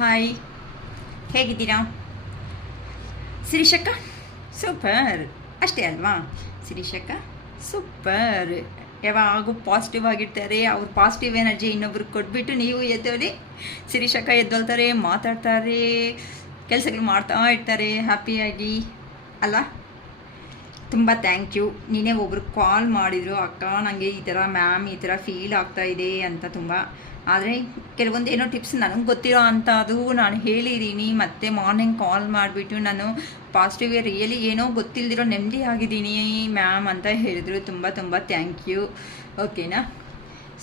Hi, ಹೇಗಿದ್ದೀರಾ ಶಿರೀಷಕ್ಕ? Super ಅಷ್ಟೇ ಅಲ್ವಾ? ಶಿರೀಷಕ್ಕ ಸೂಪರ್. ಯಾವಾಗೂ ಪಾಸಿಟಿವ್ ಆಗಿರ್ತಾರೆ. ಅವ್ರು ಪಾಸಿಟಿವ್ ಎನರ್ಜಿ ಇನ್ನೊಬ್ರಿಗೆ ಕೊಟ್ಬಿಟ್ಟು ನೀವು ಎದ್ದೋಲಿ. ಶಿರೀಷಕ್ಕ ಎದ್ದೊಳ್ತಾರೆ, ಮಾತಾಡ್ತಾರೆ, ಕೆಲಸಗಳು ಮಾಡ್ತಾ ಇರ್ತಾರೆ ಹ್ಯಾಪಿಯಾಗಿ ಅಲ್ಲ. ತುಂಬ ಥ್ಯಾಂಕ್ ಯು. ನೀನೇ ಒಬ್ರು ಕಾಲ್ ಮಾಡಿದರು, ಅಕ್ಕ ನನಗೆ ಈ ಥರ ಮ್ಯಾಮ್ ಈ ಥರ ಫೀಲ್ ಆಗ್ತಾಯಿದೆ ಅಂತ. ತುಂಬ ಆದರೆ ಕೆಲವೊಂದು ಏನೋ ಟಿಪ್ಸ್ ನನಗೆ ಗೊತ್ತಿರೋ ಅಂಥ ಅದು ನಾನು ಹೇಳಿದ್ದೀನಿ. ಮತ್ತು ಮಾರ್ನಿಂಗ್ ಕಾಲ್ ಮಾಡಿಬಿಟ್ಟು ನಾನು ಪಾಸಿಟಿವ್ ರಿಯಲಿ ಏನೋ ಗೊತ್ತಿಲ್ಲದಿರೋ ನೆಮ್ಮದಿ ಆಗಿದ್ದೀನಿ ಮ್ಯಾಮ್ ಅಂತ ಹೇಳಿದರು. ತುಂಬ ತುಂಬ ಥ್ಯಾಂಕ್ ಯು. ಓಕೆನಾ?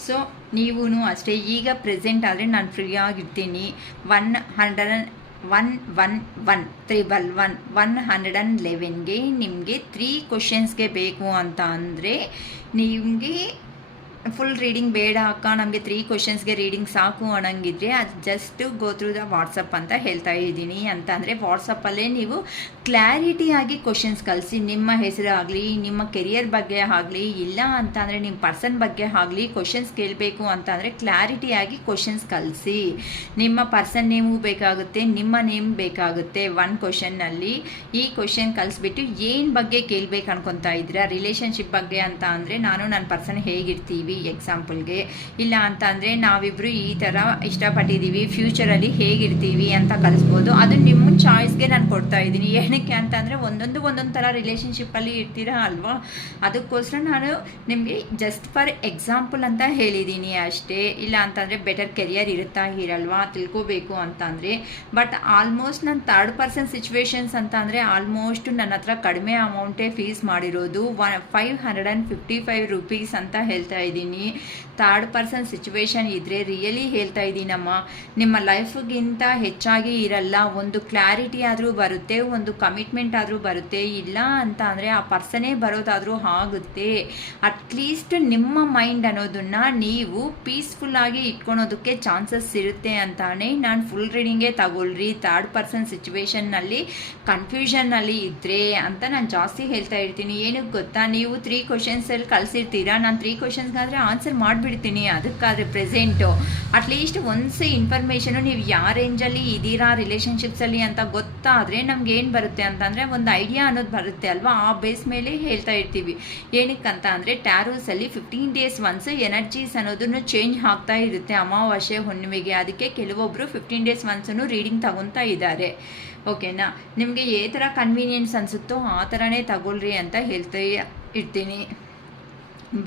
ಸೊ ನೀವೂ ಅಷ್ಟೇ. ಈಗ ಪ್ರೆಸೆಂಟ್ ಆದರೆ ನಾನು ಫ್ರೀ ಆಗಿರ್ತೀನಿ. 111 ನಿಮಗೆ 3 ಕ್ವಶನ್ಸ್ಗೆ ಬೇಕು ಅಂತ ಅಂದರೆ ನಿಮಗೆ ಫುಲ್ ರೀಡಿಂಗ್ ಬೇಡ ಅಕ್ಕ, ನಮಗೆ 3 ಕ್ವಶನ್ಸ್ಗೆ ರೀಡಿಂಗ್ ಸಾಕು ಅನ್ನಂಗಿದ್ರೆ ಅದು just go through the WhatsApp ಅಂತ ಹೇಳ್ತಾ ಇದ್ದೀನಿ. ಅಂತ ಅಂದರೆ ವಾಟ್ಸಪ್ಪಲ್ಲೇ ನೀವು ಕ್ಲಾರಿಟಿಯಾಗಿ ಕ್ವಶನ್ಸ್ ಕಳಿಸಿ. ನಿಮ್ಮ ಹೆಸರಾಗಲಿ, ನಿಮ್ಮ ಕೆರಿಯರ್ ಬಗ್ಗೆ ಆಗಲಿ, ಇಲ್ಲ ಅಂತ ಅಂದರೆ ನಿಮ್ಮ ಪರ್ಸನ್ ಬಗ್ಗೆ ಆಗಲಿ ಕ್ವಶನ್ಸ್ ಕೇಳಬೇಕು ಅಂತ ಅಂದರೆ ಕ್ಲಾರಿಟಿಯಾಗಿ ಕ್ವಶನ್ಸ್ ಕಳಿಸಿ. ನಿಮ್ಮ ಪರ್ಸನ್ ನೇಮು ಬೇಕಾಗುತ್ತೆ, ನಿಮ್ಮ ನೇಮ್ ಬೇಕಾಗುತ್ತೆ 1 ಕ್ವಶನ್ನಲ್ಲಿ. ಈ ಕ್ವಶನ್ ಕಳಿಸ್ಬಿಟ್ಟು ಏನು ಬಗ್ಗೆ ಕೇಳಬೇಕು ಅನ್ಕೊತಾ ಇದ್ದೀರಾ? ರಿಲೇಷನ್ಶಿಪ್ ಬಗ್ಗೆ ಅಂತ ಅಂದರೆ ನಾನು ನನ್ನ ಪರ್ಸನ್ ಹೇಗಿರ್ತೀವಿ ಎಕ್ಸಾಂಪಲ್ಗೆ, ಇಲ್ಲ ಅಂತ ಅಂದರೆ ನಾವಿಬ್ಬರು ಈ ಥರ ಇಷ್ಟಪಟ್ಟಿದ್ದೀವಿ, ಫ್ಯೂಚರಲ್ಲಿ ಹೇಗಿರ್ತೀವಿ ಅಂತ ಕಲಿಸ್ಬೋದು. ಅದು ನಿಮ್ಮ ಚಾಯ್ಸ್ಗೆ ನಾನು ಕೊಡ್ತಾ ಇದ್ದೀನಿ. ಏನಕ್ಕೆ ಅಂತ ಅಂದರೆ ಒಂದೊಂದು ಥರ ರಿಲೇಷನ್ಶಿಪ್ಪಲ್ಲಿ ಇರ್ತೀರಾ ಅಲ್ವಾ? ಅದಕ್ಕೋಸ್ಕರ ನಾನು ನಿಮಗೆ ಜಸ್ಟ್ ಫಾರ್ ಎಕ್ಸಾಂಪಲ್ ಅಂತ ಹೇಳಿದ್ದೀನಿ ಅಷ್ಟೇ. ಇಲ್ಲ ಅಂತಂದರೆ ಬೆಟರ್ ಕೆರಿಯರ್ ಇರುತ್ತಾ ಇರಲ್ವಾ ತಿಳ್ಕೋಬೇಕು ಅಂತ ಅಂದರೆ. ಬಟ್ ಆಲ್ಮೋಸ್ಟ್ ನಾನು 3rd ಪರ್ಸನ್ ಸಿಚುವೇಶನ್ಸ್ ಅಂತ ಅಂದರೆ ಆಲ್ಮೋಸ್ಟ್ ನನ್ನ ಹತ್ರ ಕಡಿಮೆ ಅಮೌಂಟೇ ಫೀಸ್ ಮಾಡಿರೋದು. 555 ರುಪೀಸ್ ಅಂತ ಹೇಳ್ತಾ ಇದ್ದೀನಿ. 3rd ಪರ್ಸನ್ ಸಿಚುವೇಶನ್ ಇದ್ದರೆ ರಿಯಲಿ ಹೇಳ್ತಾ ಇದ್ದೀನಮ್ಮ, ನಿಮ್ಮ ಲೈಫ್ಗಿಂತ ಹೆಚ್ಚಾಗಿ ಇರಲ್ಲ. ಒಂದು ಕ್ಲಾರಿಟಿ ಆದರೂ ಬರುತ್ತೆ, ಒಂದು ಕಮಿಟ್ಮೆಂಟ್ ಆದರೂ ಬರುತ್ತೆ. ಇಲ್ಲ ಅಂತ ಅಂದರೆ ಆ ಪರ್ಸನೇ ಬರೋದಾದರೂ ಆಗುತ್ತೆ. ಅಟ್ಲೀಸ್ಟ್ ನಿಮ್ಮ ಮೈಂಡ್ ಅನ್ನೋದನ್ನು ನೀವು ಪೀಸ್ಫುಲ್ಲಾಗಿ ಇಟ್ಕೊಳೋದಕ್ಕೆ ಚಾನ್ಸಸ್ ಇರುತ್ತೆ ಅಂತಾನೆ ನಾನು ಫುಲ್ ರೀಡಿಂಗೇ ತಗೊಳ್ರಿ. 3rd ಪರ್ಸನ್ ಸಿಚುವೇಶನ್ನಲ್ಲಿ ಕನ್ಫ್ಯೂಷನ್ನಲ್ಲಿ ಇದ್ದರೆ ಅಂತ ನಾನು ಜಾಸ್ತಿ ಹೇಳ್ತಾ ಇರ್ತೀನಿ. ಏನಕ್ಕೆ ಗೊತ್ತಾ, ನೀವು 3 ಕ್ವಶನ್ಸಲ್ಲಿ ಕಳಿಸಿರ್ತೀರಾ, ನಾನು 3 ಕ್ವಶನ್ಸ್ಗಾದರೆ ಆನ್ಸರ್ ಮಾಡಿಬಿಡ್ತೀನಿ. ಅದಕ್ಕಾದರೆ ಪ್ರೆಸೆಂಟು ಅಟ್ಲೀಸ್ಟ್ ಒನ್ಸ್ ಇನ್ಫಾರ್ಮೇಷನು ನೀವು ಯಾವ ರೇಂಜಲ್ಲಿ ಇದ್ದೀರಾ ರಿಲೇಷನ್ಶಿಪ್ಸಲ್ಲಿ ಅಂತ ಗೊತ್ತಾದರೆ ನಮ್ಗೆ ಏನು ಬರುತ್ತೆ ಅಂತಂದರೆ ಒಂದು ಐಡಿಯಾ ಅನ್ನೋದು ಬರುತ್ತೆ ಅಲ್ವಾ? ಆ ಬೇಸ್ ಮೇಲೆ ಹೇಳ್ತಾ ಇರ್ತೀವಿ. ಏನಕ್ಕಂತ ಅಂದರೆ ಟ್ಯಾರೋಸಲ್ಲಿ 15 ಡೇಸ್ ಒನ್ಸ್ ಎನರ್ಜೀಸ್ ಅನ್ನೋದನ್ನು ಚೇಂಜ್ ಆಗ್ತಾ ಇರುತ್ತೆ ಅಮಾವಾಸ್ಯೆ ಹುಣ್ಣಿಮೆಗೆ. ಅದಕ್ಕೆ ಕೆಲವೊಬ್ಬರು 15 ಡೇಸ್ ಒನ್ಸನ್ನು ರೀಡಿಂಗ್ ತಗೊತಾ ಇದ್ದಾರೆ. ಓಕೆನಾ? ನಿಮಗೆ ಯಾವ ಥರ ಕನ್ವೀನಿಯನ್ಸ್ ಅನಿಸುತ್ತೋ ಆ ಥರನೇ ತಗೊಳ್ರಿ ಅಂತ ಹೇಳ್ತಾ ಇರ್ತೀನಿ.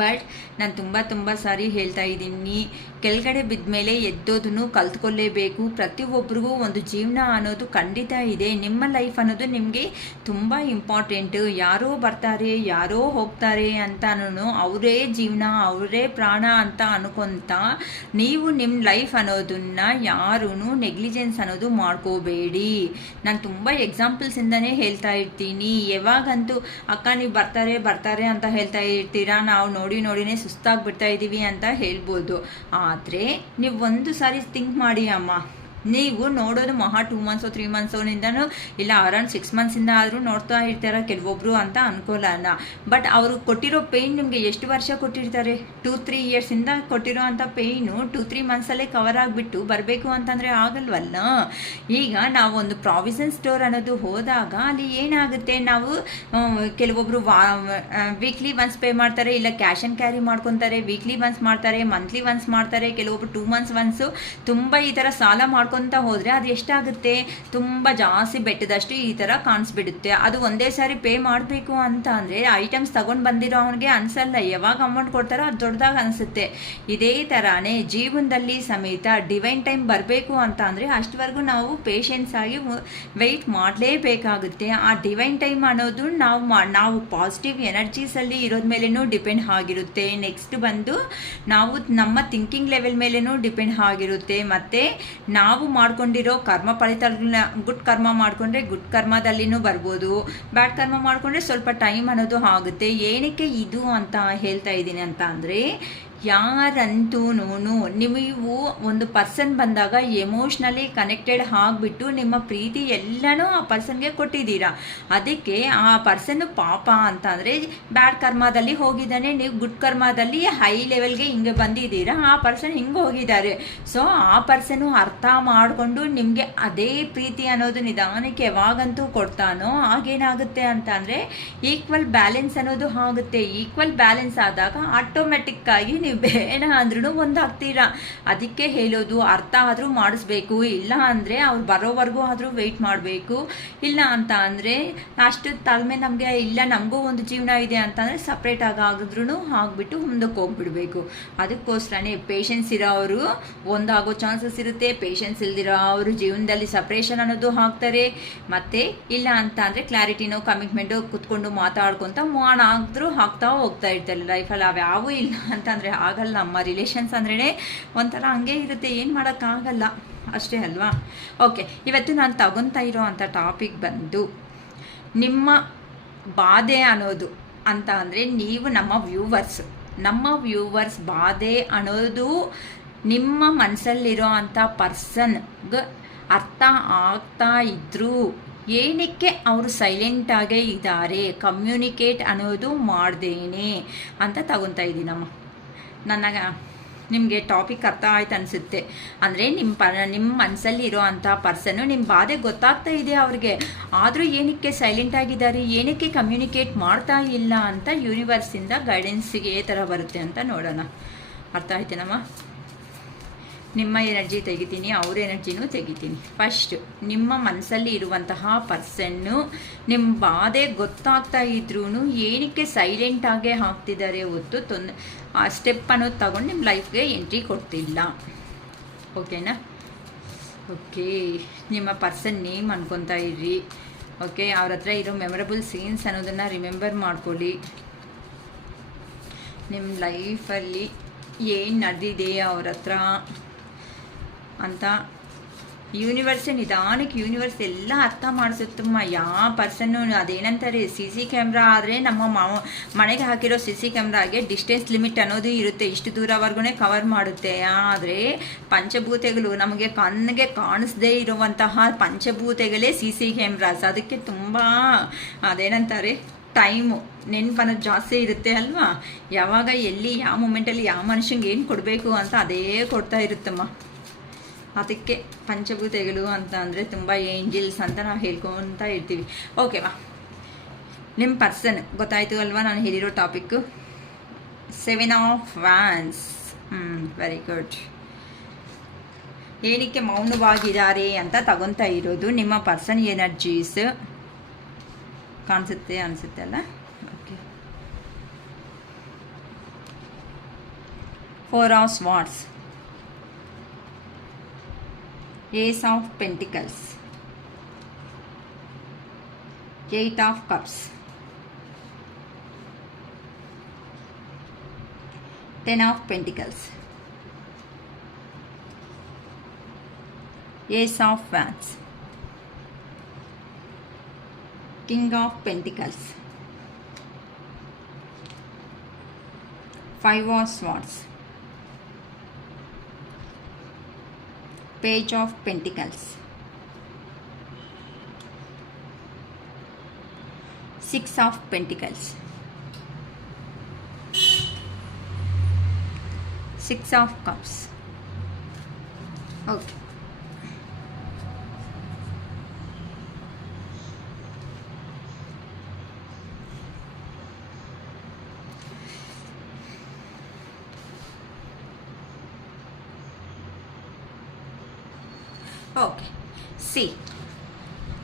ಬಟ್ ನಾನು ತುಂಬ ಸಾರಿ ಹೇಳ್ತಾ ಇದ್ದೀನಿ, ಕೆಳಗಡೆ ಬಿದ್ದ ಮೇಲೆ ಎದ್ದೋದನ್ನು ಕಲ್ತ್ಕೊಳ್ಳೇಬೇಕು. ಪ್ರತಿಯೊಬ್ಬರಿಗೂ ಒಂದು ಜೀವನ ಅನ್ನೋದು ಖಂಡಿತ ಇದೆ. ನಿಮ್ಮ ಲೈಫ್ ಅನ್ನೋದು ನಿಮಗೆ ತುಂಬ ಇಂಪಾರ್ಟೆಂಟು. ಯಾರೋ ಬರ್ತಾರೆ, ಯಾರೋ ಹೋಗ್ತಾರೆ ಅಂತನೂ ಅವರೇ ಜೀವನ, ಅವರೇ ಪ್ರಾಣ ಅಂತ ಅನ್ಕೊತ ನೀವು ನಿಮ್ಮ ಲೈಫ್ ಅನ್ನೋದನ್ನು ಯಾರೂ ನೆಗ್ಲಿಜೆನ್ಸ್ ಅನ್ನೋದು ಮಾಡ್ಕೋಬೇಡಿ. ನಾನು ತುಂಬ ಎಕ್ಸಾಂಪಲ್ಸಿಂದನೇ ಹೇಳ್ತಾ ಇರ್ತೀನಿ. ಯಾವಾಗಂತೂ ಅಕ್ಕ ನೀವು ಬರ್ತಾರೆ ಅಂತ ಹೇಳ್ತಾ ಇರ್ತೀರಾ, ನಾವು ನೋಡಿನೇ ಸುಸ್ತಾಗ್ಬಿಡ್ತಾ ಇದ್ದೀವಿ ಅಂತ ಹೇಳ್ಬೋದು. ಆದರೆ ನೀವು ಒಂದು ಸಾರಿ ಥಿಂಕ್ ಮಾಡಿ ಅಮ್ಮ, ನೀವು ನೋಡೋದು ಮಹಾ 2 ಮಂತ್ಸೋ 3 ಮಂತ್ಸೋನಿಂದನೂ ಇಲ್ಲ ಅರೌಂಡ್ 6 ಮಂತ್ಸಿಂದ ಆದರೂ ನೋಡ್ತಾ ಇರ್ತಾರೆ ಕೆಲವೊಬ್ಬರು ಅಂತ ಅನ್ಕೊಳ್ಳೋಣ. ಬಟ್ ಅವರು ಕೊಟ್ಟಿರೋ ಪೇಯ್ನ್ ನಿಮಗೆ ಎಷ್ಟು ವರ್ಷ ಕೊಟ್ಟಿರ್ತಾರೆ? 2-3 ಇಯರ್ಸಿಂದ ಕೊಟ್ಟಿರೋ ಅಂಥ ಪೇಯ್ನು 2-3 ಮಂತ್ಸಲ್ಲೇ ಕವರ್ ಆಗಿಬಿಟ್ಟು ಬರಬೇಕು ಅಂತಂದರೆ ಆಗಲ್ವಲ್ಲ. ಈಗ ನಾವು ಒಂದು ಪ್ರಾವಿಷನ್ ಸ್ಟೋರ್ ಅನ್ನೋದು ಹೋದಾಗ ಅಲ್ಲಿ ಏನಾಗುತ್ತೆ, ನಾವು ಕೆಲವೊಬ್ಬರು ವೀಕ್ಲಿ ಒನ್ಸ್ ಪೇ ಮಾಡ್ತಾರೆ, ಇಲ್ಲ ಕ್ಯಾಶ್ ಆ್ಯಂಡ್ ಕ್ಯಾರಿ ಮಾಡ್ಕೊತಾರೆ. ವೀಕ್ಲಿ ಒನ್ಸ್ ಮಾಡ್ತಾರೆ, ಮಂತ್ಲಿ ಒನ್ಸ್ ಮಾಡ್ತಾರೆ, ಕೆಲವೊಬ್ರು 2 ಮಂತ್ಸ್ ಒನ್ಸು. ತುಂಬ ಈ ಥರ ಸಾಲ ಮಾಡ್ಕೊಂತ ಹೋದರೆ ಅದು ಎಷ್ಟಾಗುತ್ತೆ? ತುಂಬ ಜಾಸ್ತಿ ಬೆಟ್ಟದಷ್ಟು ಈ ಥರ ಕಾಣಿಸ್ಬಿಡುತ್ತೆ. ಅದು ಒಂದೇ ಸಾರಿ ಪೇ ಮಾಡಬೇಕು ಅಂತ ಅಂದರೆ ಐಟಮ್ಸ್ ತೊಗೊಂಡು ಬಂದಿರೋ ಅವನಿಗೆ ಅನಿಸಲ್ಲ. ಯಾವಾಗ ಅಮೌಂಟ್ ಕೊಡ್ತಾರೋ ಅದು ದೊಡ್ಡದಾಗಿ ಅನಿಸುತ್ತೆ. ಇದೇ ಥರನೇ ಜೀವನದಲ್ಲಿ ಸಮೇತ ಡಿವೈನ್ ಟೈಮ್ ಬರಬೇಕು ಅಂತ ಅಂದರೆ ಅಷ್ಟವರೆಗೂ ನಾವು ಪೇಷನ್ಸ್ ಆಗಿ ವೆಯ್ಟ್ ಮಾಡಲೇಬೇಕಾಗುತ್ತೆ. ಆ ಡಿವೈನ್ ಟೈಮ್ ಅನ್ನೋದು ನಾವು ಪಾಸಿಟಿವ್ ಎನರ್ಜೀಸಲ್ಲಿ ಇರೋದ ಮೇಲೇನೂ ಡಿಪೆಂಡ್ ಆಗಿರುತ್ತೆ. ನೆಕ್ಸ್ಟ್ ಬಂದು ನಾವು ನಮ್ಮ ಥಿಂಕಿಂಗ್ ಲೆವೆಲ್ ಮೇಲೇನೂ ಡಿಪೆಂಡ್ ಆಗಿರುತ್ತೆ. ಮತ್ತು ನಾವು ಮಾಡ್ಕೊಂಡಿರೋ ಕರ್ಮ ಫಲಿತಗಳನ್ನ ಗುಡ್ ಕರ್ಮ ಮಾಡಿಕೊಂಡ್ರೆ ಗುಡ್ ಕರ್ಮದಲ್ಲಿನೂ ಬರ್ಬೋದು, ಬ್ಯಾಡ್ ಕರ್ಮ ಮಾಡಿಕೊಂಡ್ರೆ ಸ್ವಲ್ಪ ಟೈಮ್ ಅನ್ನೋದು ಆಗುತ್ತೆ. ಏನಕ್ಕೆ ಇದು ಅಂತ ಹೇಳ್ತಾ ಇದ್ದೀನಿ ಅಂತ ಅಂದರೆ ಯಾರಂತೂ ನೀವು ಒಂದು ಪರ್ಸನ್ ಬಂದಾಗ ಎಮೋಷ್ನಲಿ ಕನೆಕ್ಟೆಡ್ ಆಗಿಬಿಟ್ಟು ನಿಮ್ಮ ಪ್ರೀತಿ ಎಲ್ಲನೂ ಆ ಪರ್ಸನ್ಗೆ ಕೊಟ್ಟಿದ್ದೀರಾ. ಅದಕ್ಕೆ ಆ ಪರ್ಸನ್ ಪಾಪ ಅಂತ ಅಂದರೆ ಬ್ಯಾಡ್ ಕರ್ಮದಲ್ಲಿ ಹೋಗಿದ್ದಾನೆ, ನೀವು ಗುಡ್ ಕರ್ಮದಲ್ಲಿ ಹೈ ಲೆವೆಲ್ಗೆ ಹಿಂಗೆ ಬಂದಿದ್ದೀರಾ, ಆ ಪರ್ಸನ್ ಹಿಂಗೆ ಹೋಗಿದ್ದಾರೆ. ಸೊ ಆ ಪರ್ಸನ್ನು ಅರ್ಥ ಮಾಡಿಕೊಂಡು ನಿಮಗೆ ಅದೇ ಪ್ರೀತಿ ಅನ್ನೋದು ನಿಧಾನಕ್ಕೆ ಯಾವಾಗಂತೂ ಕೊಡ್ತಾನೋ ಆಗೇನಾಗುತ್ತೆ ಅಂತ ಅಂದರೆ ಈಕ್ವಲ್ ಬ್ಯಾಲೆನ್ಸ್ ಅನ್ನೋದು ಆಗುತ್ತೆ. ಈಕ್ವಲ್ ಬ್ಯಾಲೆನ್ಸ್ ಆದಾಗ ಆಟೋಮೆಟಿಕ್ಕಾಗಿ ನೀವು ಬೇಡ ಅಂದ್ರೂ ಒಂದಾಗ್ತೀರಾ. ಅದಕ್ಕೆ ಹೇಳೋದು, ಅರ್ಥ ಆದರೂ ಮಾಡಿಸ್ಬೇಕು, ಇಲ್ಲ ಅಂದರೆ ಅವ್ರು ಬರೋವರೆಗೂ ಆದರೂ ವೆಯ್ಟ್ ಮಾಡಬೇಕು. ಇಲ್ಲ ಅಂತ ಅಂದರೆ ಅಷ್ಟು ತಾಳ್ಮೆ ನಮಗೆ ಇಲ್ಲ, ನಮಗೂ ಒಂದು ಜೀವನ ಇದೆ ಅಂತಂದರೆ ಸಪ್ರೇಟಾಗಿ ಆಗಿದ್ರೂ ಆಗಿಬಿಟ್ಟು ಮುಂದಕ್ಕೆ ಹೋಗ್ಬಿಡ್ಬೇಕು. ಅದಕ್ಕೋಸ್ಕರನೇ ಪೇಷನ್ಸ್ ಇರೋವರು ಒಂದಾಗೋ ಚಾನ್ಸಸ್ ಇರುತ್ತೆ, ಪೇಷನ್ಸ್ ಇಲ್ದಿರೋ ಅವರು ಜೀವನದಲ್ಲಿ ಸಪ್ರೇಷನ್ ಅನ್ನೋದು ಹಾಕ್ತಾರೆ. ಮತ್ತು ಇಲ್ಲ ಅಂತ ಅಂದರೆ ಕ್ಲಾರಿಟಿನೋ ಕಮಿಟ್ಮೆಂಟು ಕುತ್ಕೊಂಡು ಮಾತಾಡ್ಕೊತ ಮೂವನ್ ಆಗಿದ್ರೂ ಹಾಕ್ತಾ ಹೋಗ್ತಾ ಇರ್ತಾರೆ ಲೈಫಲ್ಲಿ. ಅವ್ಯಾವೂ ಇಲ್ಲ ಅಂತಂದರೆ ಆಗಲ್ಲ. ನಮ್ಮ ರಿಲೇಷನ್ಸ್ ಅಂದ್ರೇ ಒಂಥರ ಹಂಗೆ ಇರುತ್ತೆ, ಏನು ಮಾಡೋಕ್ಕಾಗಲ್ಲ, ಅಷ್ಟೇ ಅಲ್ವಾ. ಓಕೆ, ಇವತ್ತು ನಾನು ತಗೊತಾ ಇರೋ ಅಂಥ ಟಾಪಿಕ್ ಬಂದು ನಿಮ್ಮ ಬಾಧೆ ಅನ್ನೋದು ಅಂತ ಅಂದರೆ ನೀವು ನಮ್ಮ ವ್ಯೂವರ್ಸ್ ಬಾಧೆ ಅನ್ನೋದು ನಿಮ್ಮ ಮನಸ್ಸಲ್ಲಿರೋ ಅಂಥ ಪರ್ಸನ್ಗೆ ಅರ್ಥ ಆಗ್ತಾ ಇದ್ದರೂ ಏನಕ್ಕೆ ಅವರು ಸೈಲೆಂಟಾಗೇ ಇದ್ದಾರೆ, ಕಮ್ಯುನಿಕೇಟ್ ಅನ್ನೋದು ಮಾಡ್ದೇನೆ ಅಂತ ತಗೊತಾ ಇದ್ದೀನಮ್ಮ. ನಿಮಗೆ ಟಾಪಿಕ್ ಅರ್ಥ ಆಯ್ತು ಅನಿಸುತ್ತೆ. ಅಂದರೆ ನಿಮ್ಮ ಮನಸ್ಸಲ್ಲಿ ಇರೋ ಅಂಥ ಪರ್ಸನ್ನು ನಿಮ್ಮ ಬಾಧೆ ಗೊತ್ತಾಗ್ತಾ ಇದೆ ಅವ್ರಿಗೆ, ಆದರೂ ಏನಕ್ಕೆ ಸೈಲೆಂಟಾಗಿದ್ದಾರೆ, ಏನಕ್ಕೆ ಕಮ್ಯುನಿಕೇಟ್ ಮಾಡ್ತಾ ಇಲ್ಲ ಅಂತ ಯೂನಿವರ್ಸಿಂದ ಗೈಡೆನ್ಸಿಗೆ ಈ ಥರ ಬರುತ್ತೆ ಅಂತ ನೋಡೋಣ. ಅರ್ಥ ಆಯ್ತೇನಮ್ಮ? ನಿಮ್ಮ ಎನರ್ಜಿ ತೆಗಿತೀನಿ, ಅವ್ರ ಎನರ್ಜಿನೂ ತೆಗಿತೀನಿ. ಫಸ್ಟ್ ನಿಮ್ಮ ಮನಸ್ಸಲ್ಲಿ ಇರುವಂತಹ ಪರ್ಸನ್ನು ನಿಮ್ಮ ಬಾಧೆ ಗೊತ್ತಾಗ್ತಾ ಇದ್ರೂ ಏನಕ್ಕೆ ಸೈಲೆಂಟಾಗೇ ಹಾಕ್ತಿದ್ದಾರೆ ಹೊತ್ತು ಆ ಸ್ಟೆಪ್ ಅನ್ನೋದು ತಗೊಂಡು ನಿಮ್ಮ ಲೈಫ್ಗೆ ಎಂಟ್ರಿ ಕೊಡ್ತಿಲ್ಲ. ಓಕೆನಾ? ಓಕೆ, ನಿಮ್ಮ ಪರ್ಸನ್ ನೇಮ್ ಅನ್ಕೊತಾ ಇರ್ರಿ. ಓಕೆ, ಅವ್ರ ಹತ್ರ ಇರೋ ಮೆಮೊರಬಲ್ ಸೀನ್ಸ್ ಅನ್ನೋದನ್ನು ರಿಮೆಂಬರ್ ಮಾಡ್ಕೊಳ್ಳಿ. ನಿಮ್ಮ ಲೈಫಲ್ಲಿ ಏನು ನಡೆದಿದೆ ಅವ್ರ ಹತ್ರ ಅಂತ ಯೂನಿವರ್ಸೇ ನಿಧಾನಕ್ಕೆ ಯೂನಿವರ್ಸ್ ಎಲ್ಲ ಅರ್ಥ ಮಾಡಿಸುತ್ತಮ್ಮ. ಯಾವ ಪರ್ಸನ್ನು ಅದೇನಂತಾರೆ, CC ಕ್ಯಾಮ್ರಾ ಆದರೆ ನಮ್ಮ ಮನೆಗೆ ಹಾಕಿರೋ CC ಕ್ಯಾಮ್ರಾಗೆ ಡಿಸ್ಟೆನ್ಸ್ ಲಿಮಿಟ್ ಅನ್ನೋದು ಇರುತ್ತೆ, ಇಷ್ಟು ದೂರವರೆಗೂ ಕವರ್ ಮಾಡುತ್ತೆ. ಆದರೆ ಪಂಚಭೂತೆಗಳು ನಮಗೆ ಕಣ್ಣಿಗೆ ಕಾಣಿಸದೇ ಇರುವಂತಹ ಪಂಚಭೂತೆಗಳೇ CC ಕ್ಯಾಮ್ರಾಸ್. ಅದಕ್ಕೆ ತುಂಬ ಅದೇನಂತಾರೆ ಟೈಮು ನೆನಪನ್ನೋದು ಜಾಸ್ತಿ ಇರುತ್ತೆ ಅಲ್ವಾ. ಯಾವಾಗ ಎಲ್ಲಿ ಯಾವ ಮೂಮೆಂಟಲ್ಲಿ ಯಾವ ಮನುಷ್ಯಂಗೆ ಏನು ಕೊಡಬೇಕು ಅಂತ ಅದೇ ಕೊಡ್ತಾ ಇರುತ್ತಮ್ಮ. ಅದಕ್ಕೆ ಪಂಚಭೂತೆಗಳು ಅಂತ ಅಂದರೆ ತುಂಬ ಏಂಜಲ್ಸ್ ಅಂತ ನಾವು ಹೇಳ್ಕೊತಾ ಇರ್ತೀವಿ. ಓಕೆವಾ, ನಿಮ್ಮ ಪರ್ಸನ್ ಗೊತ್ತಾಯಿತು ಅಲ್ವಾ ನಾನು ಹೇಳಿರೋ topic? 7 of wands. Very good. ಏನಕ್ಕೆ ಮೌನವಾಗಿದ್ದಾರೆ ಅಂತ ತಗೊತಾ ಇರೋದು ನಿಮ್ಮ ಪರ್ಸನ್ ಎನರ್ಜೀಸ್ ಕಾಣಿಸುತ್ತೆ ಅನಿಸುತ್ತೆ ಅಲ್ಲ. Okay, 4 of swords, Ace of Pentacles, 8 of Cups, 10 of Pentacles, Ace of Wands, King of Pentacles, 5 of Swords, Page of Pentacles, 6 of Pentacles, 6 of Cups. Okay. Okay,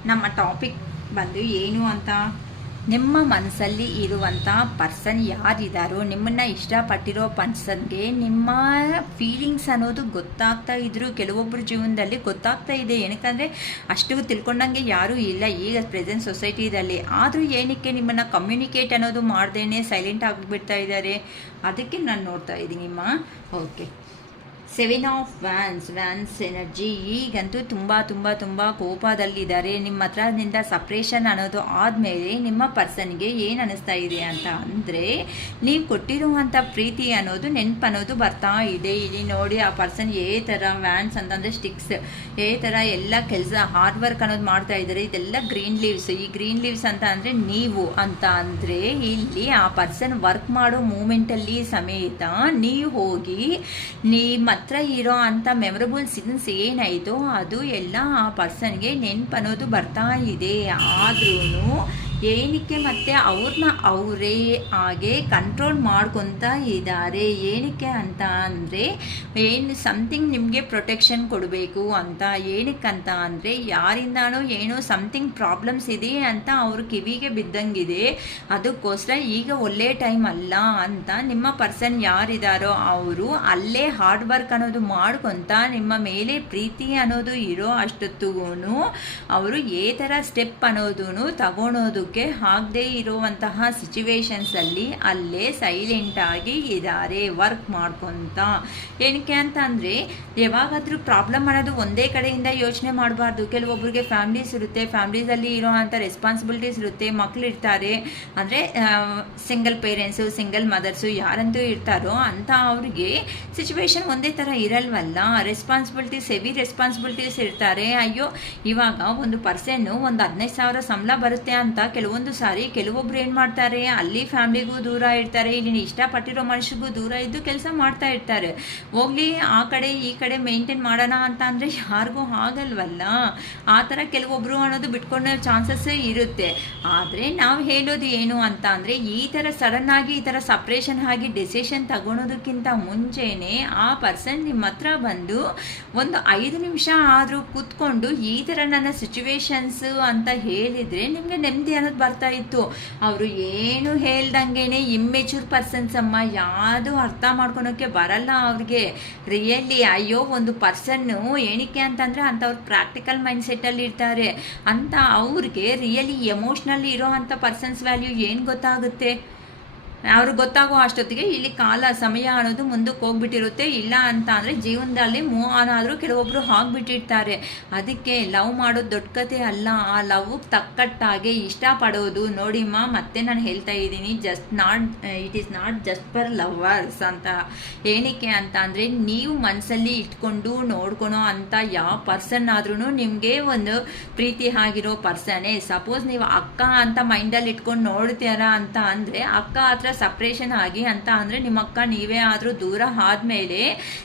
ನಮ್ಮ topic ಬಂದು ಏನು ಅಂತ, ನಿಮ್ಮ ಮನಸ್ಸಲ್ಲಿ ಇರುವಂಥ ಪರ್ಸನ್ ಯಾರಿದ್ದಾರೋ, ನಿಮ್ಮನ್ನು ಇಷ್ಟಪಟ್ಟಿರೋ ಪರ್ಸನ್ಗೆ ನಿಮ್ಮ ಫೀಲಿಂಗ್ಸ್ ಅನ್ನೋದು ಗೊತ್ತಾಗ್ತಾ ಇದ್ರು. ಕೆಲವೊಬ್ಬರ ಜೀವನದಲ್ಲಿ ಗೊತ್ತಾಗ್ತಾ ಇದೆ, ಏನಕ್ಕಂದರೆ ಅಷ್ಟು ತಿಳ್ಕೊಂಡಂಗೆ ಯಾರೂ ಇಲ್ಲ ಈಗ ಪ್ರೆಸೆಂಟ್ ಸೊಸೈಟಿದಲ್ಲಿ. ಆದರೂ ಏನಕ್ಕೆ ನಿಮ್ಮನ್ನು ಕಮ್ಯುನಿಕೇಟ್ ಅನ್ನೋದು ಮಾಡ್ದೇನೆ ಸೈಲೆಂಟ್ ಆಗಿಬಿಡ್ತಾ ಇದ್ದಾರೆ, ಅದಕ್ಕೆ ನಾನು ನೋಡ್ತಾ ಇದ್ದೀನಿ ನಿಮ್ಮ. Okay, seven of wands energy. ಈಗಂತೂ ತುಂಬ ಕೋಪದಲ್ಲಿದ್ದಾರೆ. ನಿಮ್ಮ ಹತ್ರದಿಂದ ಸಪ್ರೇಷನ್ ಅನ್ನೋದು ಆದಮೇಲೆ ನಿಮ್ಮ ಪರ್ಸನ್ಗೆ ಏನು ಅನ್ನಿಸ್ತಾ ಇದೆ ಅಂತ ಅಂದರೆ, ನೀವು ಕೊಟ್ಟಿರುವಂಥ ಪ್ರೀತಿ ಅನ್ನೋದು ನೆನಪು ಅನ್ನೋದು ಬರ್ತಾ ಇದೆ. ಇಲ್ಲಿ ನೋಡಿ, ಆ ಪರ್ಸನ್ ಥರ ವ್ಯಾನ್ಸ್ ಅಂತಂದರೆ ಸ್ಟಿಕ್ಸ್ ಥರ ಎಲ್ಲ ಕೆಲಸ ಹಾರ್ಡ್ ವರ್ಕ್ ಅನ್ನೋದು ಮಾಡ್ತಾ ಇದ್ದಾರೆ. ಇದೆಲ್ಲ ಗ್ರೀನ್ ಲೀವ್ಸ್. ಈ ಗ್ರೀನ್ ಲೀವ್ಸ್ ಅಂತ ಅಂದರೆ ನೀವು ಅಂತ ಅಂದರೆ, ಇಲ್ಲಿ ಆ ಪರ್ಸನ್ ವರ್ಕ್ ಮಾಡೋ ಮೂಮೆಂಟಲ್ಲಿ ಸಮೇತ ನೀವು ಹೋಗಿ ನಿಮ್ಮ ಹತ್ರ ಇರೋ ಅಂಥ ಮೆಮೊರಬಲ್ ಸೀನ್ಸ್ ಏನಾಯಿತೋ ಅದು ಎಲ್ಲ ಆ ಪರ್ಸನ್ಗೆ ನೆನಪು ಅನ್ನೋದು ಬರ್ತಾ ಇದೆ. ಆದ್ರೂ ಏನಕ್ಕೆ ಮತ್ತೆ ಅವ್ರನ್ನ ಅವರೇ ಹಾಗೆ ಕಂಟ್ರೋಲ್ ಮಾಡ್ಕೊತಾ ಇದ್ದಾರೆ. ಏನಕ್ಕೆ ಅಂತ ಅಂದರೆ, ಸಮಥಿಂಗ್ ನಿಮಗೆ ಪ್ರೊಟೆಕ್ಷನ್ ಕೊಡಬೇಕು ಅಂತ. ಏನಕ್ಕಂತ ಅಂದರೆ, ಯಾರಿಂದಾನೋ ಏನೋ ಸಮಥಿಂಗ್ ಪ್ರಾಬ್ಲಮ್ಸ್ ಇದೆ ಅಂತ ಅವ್ರ ಕಿವಿಗೆ ಬಿದ್ದಂಗಿದೆ. ಅದಕ್ಕೋಸ್ಕರ ಈಗ ಒಳ್ಳೆ ಟೈಮ್ ಅಲ್ಲ ಅಂತ ನಿಮ್ಮ ಪರ್ಸನ್ ಯಾರಿದ್ದಾರೋ ಅವರು ಅಲ್ಲೇ ಹಾರ್ಡ್ ವರ್ಕ್ ಅನ್ನೋದು ಮಾಡ್ಕೊತ ನಿಮ್ಮ ಮೇಲೆ ಪ್ರೀತಿ ಅನ್ನೋದು ಇರೋ ಅಷ್ಟೊತ್ತಿಗೂ ಅವರು ಥರ ಸ್ಟೆಪ್ ಅನ್ನೋದು ತಗೊಳೋದಕ್ಕೆ ಆಗದೆ ಇರುವಂತಹ ಸಿಚುವೇಶನ್ಸಲ್ಲಿ ಅಲ್ಲೇ ಸೈಲೆಂಟಾಗಿ ಇದ್ದಾರೆ ವರ್ಕ್ ಮಾಡ್ಕೊತ. ಏನಕ್ಕೆ ಅಂತ ಅಂದರೆ, ಯಾವಾಗಾದರೂ ಪ್ರಾಬ್ಲಮ್ ಅನ್ನೋದು ಒಂದೇ ಕಡೆಯಿಂದ ಯೋಚನೆ ಮಾಡಬಾರ್ದು. ಕೆಲವೊಬ್ಬರಿಗೆ ಫ್ಯಾಮ್ಲೀಸ್ ಇರುತ್ತೆ, ಫ್ಯಾಮ್ಲೀಸಲ್ಲಿ ಇರೋ ಅಂಥ ರೆಸ್ಪಾನ್ಸಿಬಿಲಿಟೀಸ್ ಇರುತ್ತೆ, ಮಕ್ಕಳು ಇರ್ತಾರೆ, ಅಂದರೆ ಸಿಂಗಲ್ ಪೇರೆಂಟ್ಸು, ಸಿಂಗಲ್ ಮದರ್ಸು ಯಾರಂತೂ ಇರ್ತಾರೋ ಅಂಥ ಅವ್ರಿಗೆ ಸಿಚುವೇಶನ್ ಒಂದೇ ಥರ ಇರಲ್ವಲ್ಲ. ರೆಸ್ಪಾನ್ಸಿಬಿಲಿಟೀಸ್, ಹೆವಿ ರೆಸ್ಪಾನ್ಸಿಬಿಲಿಟೀಸ್ ಇರ್ತಾರೆ. ಅಯ್ಯೋ, ಇವಾಗ ಒಂದು ಪರ್ಸನ್ನು ಒಂದು 15,000 ಸಂಬಳ ಬರುತ್ತೆ ಅಂತ ಕೆಲವೊಂದು ಸಾರಿ ಕೆಲವೊಬ್ರು ಏನು ಮಾಡ್ತಾರೆ, ಅಲ್ಲಿ ಫ್ಯಾಮ್ಲಿಗೂ ದೂರ ಇರ್ತಾರೆ, ಇಲ್ಲಿ ಇಷ್ಟಪಟ್ಟಿರೋ ಮನುಷ್ಯಗೂ ದೂರ ಇದ್ದು ಕೆಲಸ ಮಾಡ್ತಾ ಇರ್ತಾರೆ. ಹೋಗ್ಲಿ ಆ ಕಡೆ ಈ ಕಡೆ ಮೇಂಟೈನ್ ಮಾಡೋಣ ಅಂತ ಅಂದರೆ ಯಾರಿಗೂ ಆಗಲ್ವಲ್ಲ. ಆ ಥರ ಕೆಲವೊಬ್ರು ಅನ್ನೋದು ಬಿಟ್ಕೊಂಡೋ ಚಾನ್ಸಸ್ ಇರುತ್ತೆ. ಆದರೆ ನಾವು ಹೇಳೋದು ಏನು ಅಂತ ಅಂದರೆ, ಈ ಥರ ಸಡನ್ನಾಗಿ ಈ ಥರ ಸಪ್ರೇಷನ್ ಆಗಿ ಡೆಸಿಷನ್ ತಗೊಳೋದಕ್ಕಿಂತ ಮುಂಚೆನೇ ಆ ಪರ್ಸನ್ ನಿಮ್ಮ ಹತ್ರ ಬಂದು ಒಂದು 5 ನಿಮಿಷ ಆದರೂ ಕೂತ್ಕೊಂಡು ಈ ಥರ ನನ್ನ ಸಿಚುವೇಶನ್ಸ್ ಅಂತ ಹೇಳಿದರೆ ನಿಮಗೆ ನೆಮ್ಮದಿ ಅನ್ನೋದು ಬರ್ತಾ ಇತ್ತು. ಅವರು ಏನು ಹೇಳ್ದಂಗೆ ಇಮ್ಮೆಚೂರ್ ಪರ್ಸನ್ಸ್ ಅಮ್ಮ, ಯಾವುದು ಅರ್ಥ ಮಾಡ್ಕೊಳೋಕ್ಕೆ ಬರಲ್ಲ ಅವ್ರಿಗೆ. ರಿಯಲಿ ಅಯ್ಯೋ, ಒಂದು ಪರ್ಸನ್ನು ಏನಕ್ಕೆ ಅಂತಂದರೆ ಅಂಥವ್ರು ಪ್ರಾಕ್ಟಿಕಲ್ ಮೈಂಡ್ ಸೆಟ್ಟಲ್ಲಿ ಇರ್ತಾರೆ. ಅಂತ ಅವ್ರಿಗೆ ರಿಯಲಿ ಎಮೋಷ್ನಲ್ಲಿ ಇರೋ ಅಂಥ ಪರ್ಸನ್ಸ್ ವ್ಯಾಲ್ಯೂ ಏನು ಗೊತ್ತಾಗುತ್ತೆ? ಅವ್ರಿಗೆ ಗೊತ್ತಾಗೋ ಅಷ್ಟೊತ್ತಿಗೆ ಇಲ್ಲಿ ಸಮಯ ಅನ್ನೋದು ಮುಂದಕ್ಕೆ ಹೋಗ್ಬಿಟ್ಟಿರುತ್ತೆ. ಇಲ್ಲ ಅಂತ ಅಂದರೆ ಜೀವನದಲ್ಲಿ ಮೂವ್ ಆನ್ ಆದರೂ ಕೆಲವೊಬ್ಬರು ಆಗಿಬಿಟ್ಟಿರ್ತಾರೆ. ಅದಕ್ಕೆ ಲವ್ ಮಾಡೋದು ದೊಡ್ಡ ಕತೆ ಅಲ್ಲ. ಆ ಲವ್ಗೆ ತಕ್ಕಟ್ಟಾಗೆ ಇಷ್ಟಪಡೋದು. ನೋಡಿಮ್ಮ, ಮತ್ತೆ ನಾನು ಹೇಳ್ತಾ ಇದ್ದೀನಿ, it is not just for lovers ಅಂತ. ಏನಕ್ಕೆ ಅಂತ ಅಂದರೆ, ನೀವು ಮನಸ್ಸಲ್ಲಿ ಇಟ್ಕೊಂಡು ನೋಡ್ಕೊಳೋ ಅಂಥ ಯಾವ ಪರ್ಸನ್ ಆದ್ರೂ ನಿಮಗೆ ಒಂದು ಪ್ರೀತಿ ಆಗಿರೋ ಪರ್ಸನ್ನೇ. ಸಪೋಸ್ ನೀವು ಅಕ್ಕ ಅಂತ ಮೈಂಡಲ್ಲಿ ಇಟ್ಕೊಂಡು ನೋಡ್ತೀರಾ ಅಂತ ಅಂದರೆ, ಅಕ್ಕ ಹತ್ರ ಸಪ್ರೇಷನ್ ಆಗಿ ಅಂತ ಅಂದರೆ ನಿಮ್ಮ ಅಕ್ಕ ನೀವೇ ಆದರೂ ದೂರ ಆದಮೇಲೆ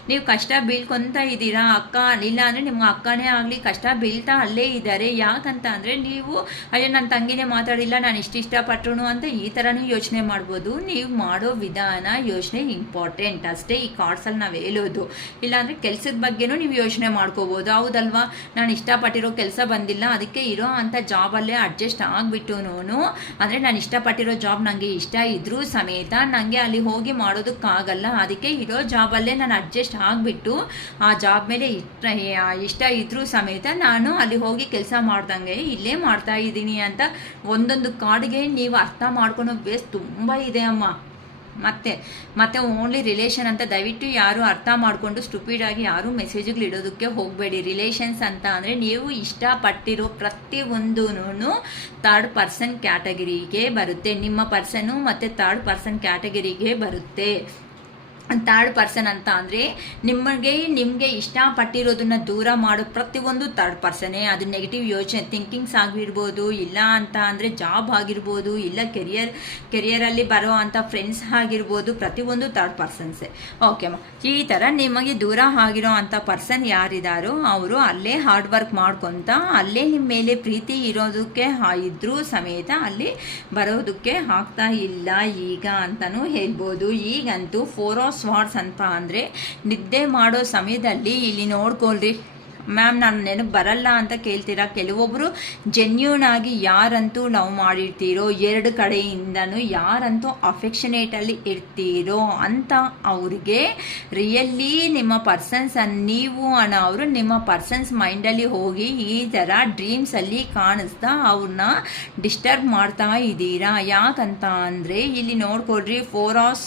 ನೀವು ಕಷ್ಟ ಬೀಳ್ಕೊತ ಇದ್ದೀರಾ. ಅಕ್ಕ ಇಲ್ಲ ಅಂದರೆ ನಿಮ್ಮ ಅಕ್ಕನೇ ಆಗಲಿ ಕಷ್ಟ ಬೀಳ್ತಾ ಅಲ್ಲೇ ಇದ್ದಾರೆ. ಯಾಕಂತ ಅಂದರೆ, ನೀವು ಅಯ್ಯೋ ನನ್ನ ತಂಗಿನೇ ಮಾತಾಡಿಲ್ಲ, ನಾನು ಇಷ್ಟಪಟ್ಟರು ಅಂತ ಈ ಥರನೂ ಯೋಚನೆ ಮಾಡ್ಬೋದು. ನೀವು ಮಾಡೋ ವಿಧಾನ, ಯೋಚನೆ ಇಂಪಾರ್ಟೆಂಟ್ ಅಷ್ಟೇ ಈ ಕಾರ್ಡ್ಸಲ್ಲಿ ನಾವು ಹೇಳೋದು. ಇಲ್ಲಾಂದರೆ ಕೆಲಸದ ಬಗ್ಗೆನೂ ನೀವು ಯೋಚನೆ ಮಾಡ್ಕೋಬೋದು. ಹೌದಲ್ವಾ, ನಾನು ಇಷ್ಟಪಟ್ಟಿರೋ ಕೆಲಸ ಬಂದಿಲ್ಲ, ಅದಕ್ಕೆ ಇರೋ ಅಂಥ ಜಾಬಲ್ಲೇ ಅಡ್ಜಸ್ಟ್ ಆಗಿಬಿಟ್ಟು, ಅಂದರೆ ನಾನು ಇಷ್ಟಪಟ್ಟಿರೋ ಜಾಬ್ ನನಗೆ ಇಷ್ಟ ಇದ್ರೂ ಸಮೇತ ನನಗೆ ಅಲ್ಲಿ ಹೋಗಿ ಮಾಡೋದಕ್ಕಾಗಲ್ಲ. ಅದಕ್ಕೆ ಇರೋ ಜಾಬಲ್ಲೇ ನಾನು ಅಡ್ಜಸ್ಟ್ ಆಗಿಬಿಟ್ಟು ಆ ಜಾಬ್ ಮೇಲೆ ಇಷ್ಟ ಇದ್ರೂ ಸಮೇತ ನಾನು ಅಲ್ಲಿ ಹೋಗಿ ಕೆಲಸ ಮಾಡ್ದಂಗೆ ಇಲ್ಲೇ ಮಾಡ್ತಾ ಇದ್ದೀನಿ ಅಂತ ಒಂದೊಂದು ಕಾರ್ಡ್ಗೆ ನೀವು ಅರ್ಥ ಮಾಡ್ಕೊಳೋ ಬೇಸ್ ತುಂಬ ಇದೆ ಅಮ್ಮ. ಮತ್ತೆ ಓನ್ಲಿ ರಿಲೇಷನ್ ಅಂತ ದಯವಿಟ್ಟು ಯಾರು ಅರ್ಥ ಮಾಡಿಕೊಂಡು ಸ್ಟುಪಿಡಾಗಿ ಯಾರೂ ಮೆಸೇಜ್ಗಳು ಇಡೋದಕ್ಕೆ ಹೋಗಬೇಡಿ. ರಿಲೇಷನ್ಸ್ ಅಂತ ಅಂದರೆ ನೀವು ಇಷ್ಟಪಟ್ಟಿರೋ ಪ್ರತಿಯೊಂದೂ ಥರ್ಡ್ ಪರ್ಸನ್ ಕ್ಯಾಟಗರಿಗೆ ಬರುತ್ತೆ. ನಿಮ್ಮ ಪರ್ಸನ್ನು ಮತ್ತು ಥರ್ಡ್ ಪರ್ಸನ್ ಕ್ಯಾಟಗರಿಗೆ ಬರುತ್ತೆ. ಥರ್ಡ್ ಪರ್ಸನ್ ಅಂತ ಅಂದರೆ ನಿಮಗೆ ಇಷ್ಟಪಟ್ಟಿರೋದನ್ನ ದೂರ ಮಾಡೋ ಪ್ರತಿಯೊಂದು ಥರ್ಡ್ ಪರ್ಸನ್ನೇ. ಅದು ನೆಗೆಟಿವ್ ಯೋಚನೆ ಥಿಂಕಿಂಗ್ಸ್ ಆಗಿರ್ಬೋದು, ಇಲ್ಲ ಅಂತ ಅಂದರೆ ಜಾಬ್ ಆಗಿರ್ಬೋದು, ಇಲ್ಲ ಕೆರಿಯರಲ್ಲಿ ಬರೋ ಅಂಥ ಫ್ರೆಂಡ್ಸ್ ಆಗಿರ್ಬೋದು, ಪ್ರತಿಯೊಂದು ಥರ್ಡ್ ಪರ್ಸನ್ಸೇ. ಓಕೆಮ್ಮ, ಈ ಥರ ನಿಮಗೆ ದೂರ ಆಗಿರೋ ಅಂಥ ಪರ್ಸನ್ ಯಾರಿದ್ದಾರೋ ಅವರು ಅಲ್ಲೇ ಹಾರ್ಡ್ ವರ್ಕ್ ಮಾಡ್ಕೊತ ಅಲ್ಲೇ ನಿಮ್ಮ ಮೇಲೆ ಪ್ರೀತಿ ಇರೋದಕ್ಕೆ ಇದ್ರೂ ಸಮೇತ ಅಲ್ಲಿ ಬರೋದಕ್ಕೆ ಆಗ್ತಾ ಇಲ್ಲ ಈಗ ಅಂತಲೂ ಹೇಳ್ಬೋದು. ಈಗಂತೂ 4 ಆಫ್ ಸ್ವಾರ್ಡ್ಸ್ ಅಂತ ಅಂದರೆ ನಿದ್ದೆ ಮಾಡೋ ಸಮಯದಲ್ಲಿ ಇಲ್ಲಿ ನೋಡ್ಕೊಳ್ರಿ, ಮ್ಯಾಮ್ ನಾನು ನೆನಪು ಬರಲ್ಲ ಅಂತ ಕೇಳ್ತೀರಾ. ಕೆಲವೊಬ್ಬರು ಜೆನ್ಯೂನ್ ಆಗಿ ಯಾರಂತೂ ಲವ್ ಮಾಡಿರ್ತೀರೋ, ಎರಡು ಕಡೆಯಿಂದನೂ ಯಾರಂತೂ ಅಫೆಕ್ಷನೇಟಲ್ಲಿ ಇರ್ತೀರೋ ಅಂತ ಅವ್ರಿಗೆ ರಿಯಲಿ ನಿಮ್ಮ ಪರ್ಸನ್ಸ್ ನೀವು ಅವರು ನಿಮ್ಮ ಪರ್ಸನ್ಸ್ ಮೈಂಡಲ್ಲಿ ಹೋಗಿ ಈ ಥರ ಡ್ರೀಮ್ಸಲ್ಲಿ ಕಾಣಿಸ್ತಾ ಅವ್ರನ್ನ ಡಿಸ್ಟರ್ಬ್ ಮಾಡ್ತಾ ಇದ್ದೀರಾ. ಯಾಕಂತ ಅಂದರೆ ಇಲ್ಲಿ ನೋಡ್ಕೊಳ್ರಿ 4 ಆಫ್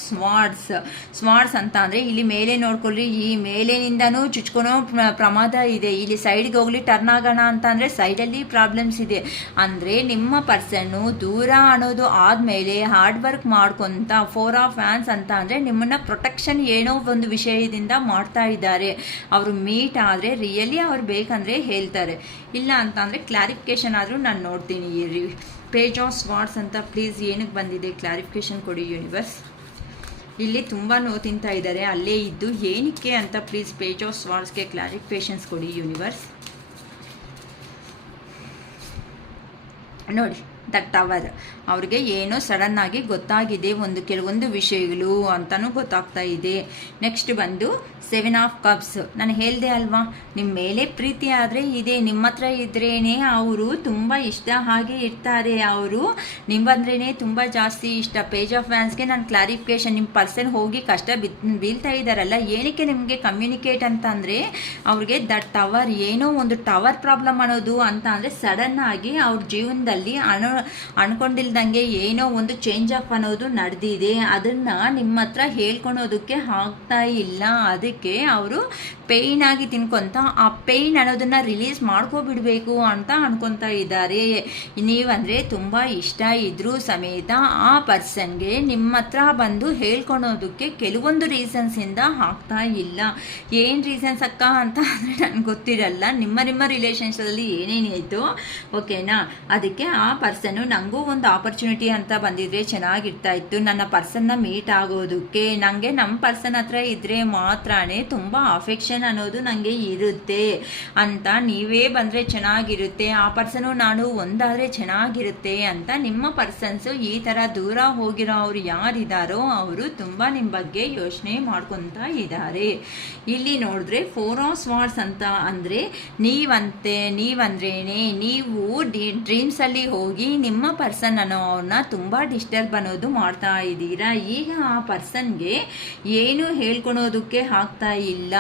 ಸ್ವಾರ್ಡ್ಸ್ ಅಂತ ಅಂದರೆ ಇಲ್ಲಿ ಮೇಲೆ ನೋಡ್ಕೊಳ್ರಿ, ಈ ಮೇಲಿನಿಂದನೂ ಚುಚ್ಕೊಳೋ ಪ್ರಮಾದ ಇದೆ. ಇಲ್ಲಿ ಸೈಡ್ಗೆ ಹೋಗ್ಲಿ ಟರ್ನ್ ಆಗೋಣ ಅಂತ ಅಂದರೆ ಸೈಡಲ್ಲಿ ಪ್ರಾಬ್ಲಮ್ಸ್ ಇದೆ. ಅಂದರೆ ನಿಮ್ಮ ಪರ್ಸನ್ನು ದೂರ ಅನ್ನೋದು ಆದಮೇಲೆ ಹಾರ್ಡ್ ವರ್ಕ್ ಮಾಡ್ಕೊತ 4 ಆಫ್ ಫ್ಯಾನ್ಸ್ ಅಂತ ಅಂದರೆ ನಿಮ್ಮನ್ನು ಪ್ರೊಟೆಕ್ಷನ್ ಏನೋ ಒಂದು ವಿಷಯದಿಂದ ಮಾಡ್ತಾ ಇದ್ದಾರೆ. ಅವರು ಮೀಟ್ ಆದರೆ ರಿಯಲಿ ಅವ್ರು ಬೇಕಂದರೆ ಹೇಳ್ತಾರೆ, ಇಲ್ಲ ಅಂತ ಅಂದರೆ ಕ್ಲಾರಿಫಿಕೇಷನ್ ಆದರೂ ನಾನು ನೋಡ್ತೀನಿ. ಪೇಜ್ ಆಫ್ ಸ್ವಾರ್ಡ್ಸ್ ಅಂತ ಪ್ಲೀಸ್ ಏನಕ್ಕೆ ಬಂದಿದೆ ಕ್ಲಾರಿಫಿಕೇಷನ್ ಕೊಡಿ ಯೂನಿವರ್ಸ್. ಇಲ್ಲಿ ತುಂಬ ನೋವು ತಿಂತಾ ಇದ್ದಾರೆ ಅಲ್ಲೇ ಇದ್ದು, ಏನಕ್ಕೆ ಅಂತ ಪ್ಲೀಸ್ ಪೇಜ್ ಆಫ್ ಸ್ವಾರ್ಡ್ಸ್ಗೆ ಕ್ಲಾರಿಫಿಕೇಷನ್ಸ್ ಕೊಡಿ ಯೂನಿವರ್ಸ್. ನೋಡಿ ದ ಟವರ್, ಅವ್ರಿಗೆ ಏನೋ ಸಡನ್ನಾಗಿ ಗೊತ್ತಾಗಿದೆ, ಕೆಲವೊಂದು ವಿಷಯಗಳು ಅಂತಲೂ ಗೊತ್ತಾಗ್ತಾ ಇದೆ. ನೆಕ್ಸ್ಟ್ ಬಂದು 7 ಆಫ್ ಕಪ್ಸ್. ನಾನು ಹೇಳಿದೆ ಅಲ್ವಾ, ನಿಮ್ಮ ಮೇಲೆ ಪ್ರೀತಿ ಆದರೆ ಇದೆ, ನಿಮ್ಮ ಹತ್ರ ಇದ್ರೇ ಅವರು ತುಂಬ ಇಷ್ಟ ಹಾಗೆ ಇರ್ತಾರೆ. ಅವರು ನಿಮ್ಮಂದ್ರೇ ತುಂಬ ಜಾಸ್ತಿ ಇಷ್ಟ. ಪೇಜ್ ಆಫ್ ಫ್ಯಾನ್ಸ್ಗೆ ನಾನು ಕ್ಲಾರಿಫಿಕೇಷನ್, ನಿಮ್ಮ ಪರ್ಸನ್ ಹೋಗಿ ಕಷ್ಟ ಬೀಳ್ತಾ ಇದ್ದಾರಲ್ಲ, ಏನಕ್ಕೆ ನಿಮಗೆ ಕಮ್ಯುನಿಕೇಟ್ ಅಂತ ಅಂದರೆ ಅವ್ರಿಗೆ ದ ಟವರ್, ಏನೋ ಒಂದು ಟವರ್ ಪ್ರಾಬ್ಲಮ್ ಅನ್ನೋದು ಅಂತ ಅಂದರೆ ಸಡನ್ನಾಗಿ ಅವ್ರ ಜೀವನದಲ್ಲಿ ಅನ್ಕೊಂಡಿಲ್ದಂಗೆ ಏನೋ ಒಂದು ಚೇಂಜ್ ಆಫ್ ಅನ್ನೋದು ನಡೆದಿದೆ. ಅದನ್ನು ನಿಮ್ಮ ಹತ್ರ ಹೇಳ್ಕೊಳೋದಕ್ಕೆ ಆಗ್ತಾ ಇಲ್ಲ. ಅದಕ್ಕೆ ಅವರು ಪೇಯ್ನ್ ಆಗಿ ತಿನ್ಕೊಂತ ಆ ಪೇಯ್ನ್ ಅನ್ನೋದನ್ನು ರಿಲೀಸ್ ಮಾಡ್ಕೊಬಿಡ್ಬೇಕು ಅಂತ ಅನ್ಕೊತಾ ಇದ್ದಾರೆ. ನೀವಂದರೆ ತುಂಬ ಇಷ್ಟ ಇದ್ರೂ ಸಮೇತ ಆ ಪರ್ಸನ್ಗೆ ನಿಮ್ಮ ಹತ್ರ ಬಂದು ಹೇಳ್ಕೊಳೋದಕ್ಕೆ ಕೆಲವೊಂದು ರೀಸನ್ಸಿಂದ ಆಗ್ತಾ ಇಲ್ಲ. ಏನು ರೀಸನ್ಸ್ ಅಕ್ಕ ಅಂತ ಅಂದರೆ ನನಗೆ ಗೊತ್ತಿರಲ್ಲ. ನಿಮ್ಮ ರಿಲೇಷನ್ಸಲ್ಲಿ ಏನೇನಾಯಿತು ಓಕೆನಾ. ಅದಕ್ಕೆ ಆ ಪರ್ಸನ್ನು ನನಗೂ ಒಂದು ಆಪರ್ಚುನಿಟಿ ಅಂತ ಬಂದಿದ್ರೆ ಚೆನ್ನಾಗಿರ್ತಾ ಇತ್ತು, ನನ್ನ ಪರ್ಸನ್ನ ಮೀಟ್ ಆಗೋದಕ್ಕೆ. ನನಗೆ ನಮ್ಮ ಪರ್ಸನ್ ಹತ್ರ ಇದ್ದರೆ ಮಾತ್ರನೇ ತುಂಬ ಅಫೆಕ್ಷನ್ ಅನ್ನೋದು ನನಗೆ ಇರುತ್ತೆ ಅಂತ, ನೀವೇ ಬಂದರೆ ಚೆನ್ನಾಗಿರುತ್ತೆ, ಆ ಪರ್ಸನು ನಾನು ಒಂದಾದರೆ ಚೆನ್ನಾಗಿರುತ್ತೆ ಅಂತ ನಿಮ್ಮ ಪರ್ಸನ್ಸು ಈ ಥರ ದೂರ ಹೋಗಿರೋ ಅವ್ರು ಯಾರಿದ್ದಾರೋ ಅವರು ತುಂಬ ನಿಮ್ಮ ಬಗ್ಗೆ ಯೋಚನೆ ಮಾಡ್ಕೊತಾ ಇದ್ದಾರೆ. ಇಲ್ಲಿ ನೋಡಿದ್ರೆ 4 ಆಫ್ ಸ್ವಾರ್ಡ್ಸ್ ಅಂತ ಅಂದರೆ ನೀವಂದ್ರೇನೆ ನೀವು ಡ್ರೀಮ್ಸಲ್ಲಿ ಹೋಗಿ ನಿಮ್ಮ ಪರ್ಸನ್ ಅನ್ನೋನ್ನ ತುಂಬ ಡಿಸ್ಟರ್ಬ್ ಅನ್ನೋದು ಮಾಡ್ತಾ ಇದ್ದೀರಾ. ಈಗ ಆ ಪರ್ಸನ್ಗೆ ಏನು ಹೇಳ್ಕೊಳೋದಕ್ಕೆ ಆಗ್ತಾ ಇಲ್ಲ.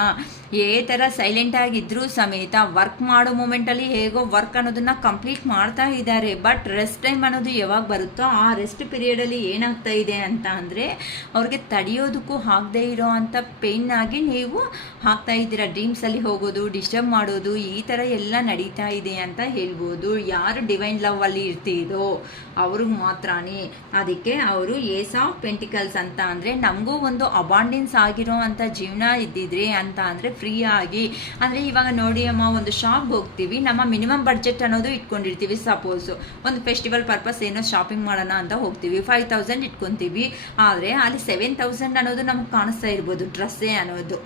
ಥರ ಸೈಲೆಂಟ್ ಆಗಿದ್ರೂ ಸಮೇತ ವರ್ಕ್ ಮಾಡೋ ಮೂಮೆಂಟಲ್ಲಿ ಹೇಗೋ ವರ್ಕ್ ಅನ್ನೋದನ್ನ ಕಂಪ್ಲೀಟ್ ಮಾಡ್ತಾ ಇದ್ದಾರೆ. ಬಟ್ ರೆಸ್ಟ್ ಟೈಮ್ ಅನ್ನೋದು ಯಾವಾಗ ಬರುತ್ತೋ ಆ ರೆಸ್ಟ್ ಪೀರಿಯಡಲ್ಲಿ ಏನಾಗ್ತಾ ಇದೆ ಅಂತ ಅಂದರೆ ಅವ್ರಿಗೆ ತಡೆಯೋದಕ್ಕೂ ಆಗದೆ ಇರೋ ಅಂಥ ಪೇನ್ ಆಗಿ ನೀವು ಹಾಕ್ತಾ ಇದ್ದೀರಾ. ಡ್ರೀಮ್ಸಲ್ಲಿ ಹೋಗೋದು, ಡಿಸ್ಟರ್ಬ್ ಮಾಡೋದು, ಈ ಥರ ಎಲ್ಲ ನಡೀತಾ ಇದೆ ಅಂತ ಹೇಳ್ಬೋದು. ಯಾರು ಡಿವೈನ್ ಲವ್ ಅಲ್ಲಿ ಇರ್ತಿದೋ ಅವ್ರಿಗೆ ಮಾತ್ರನೇ. ಅದಕ್ಕೆ ಅವರು ಏಸ್ ಆಫ್ ಪೆಂಟಿಕಲ್ಸ್ ಅಂತ ಅಂದರೆ ನಮಗೂ ಒಂದು ಅಬಾಂಡೆನ್ಸ್ ಆಗಿರೋ ಅಂಥ ಜೀವನ ಇದ್ದಿದ್ರೆ ಅಂತ ಅಂದರೆ ಫ್ರೀ ಆಗಿ, ಅಂದರೆ ಇವಾಗ ನೋಡಿ ಅಮ್ಮ, ಒಂದು ಶಾಪ್ಗೆ ಹೋಗ್ತೀವಿ, ನಮ್ಮ ಮಿನಿಮಮ್ ಬಡ್ಜೆಟ್ ಅನ್ನೋದು ಇಟ್ಕೊಂಡಿರ್ತೀವಿ. ಸಪೋಸು ಒಂದು ಫೆಸ್ಟಿವಲ್ ಪರ್ಪಸ್ ಏನೋ ಶಾಪಿಂಗ್ ಮಾಡೋಣ ಅಂತ ಹೋಗ್ತೀವಿ, 5000 ಇಟ್ಕೊತೀವಿ. ಆದರೆ ಅಲ್ಲಿ 7000 ಅನ್ನೋದು ನಮಗೆ ಕಾಣಿಸ್ತಾ ಇರ್ಬೋದು ಡ್ರೆಸ್ಸೇ ಅನ್ನೋದು.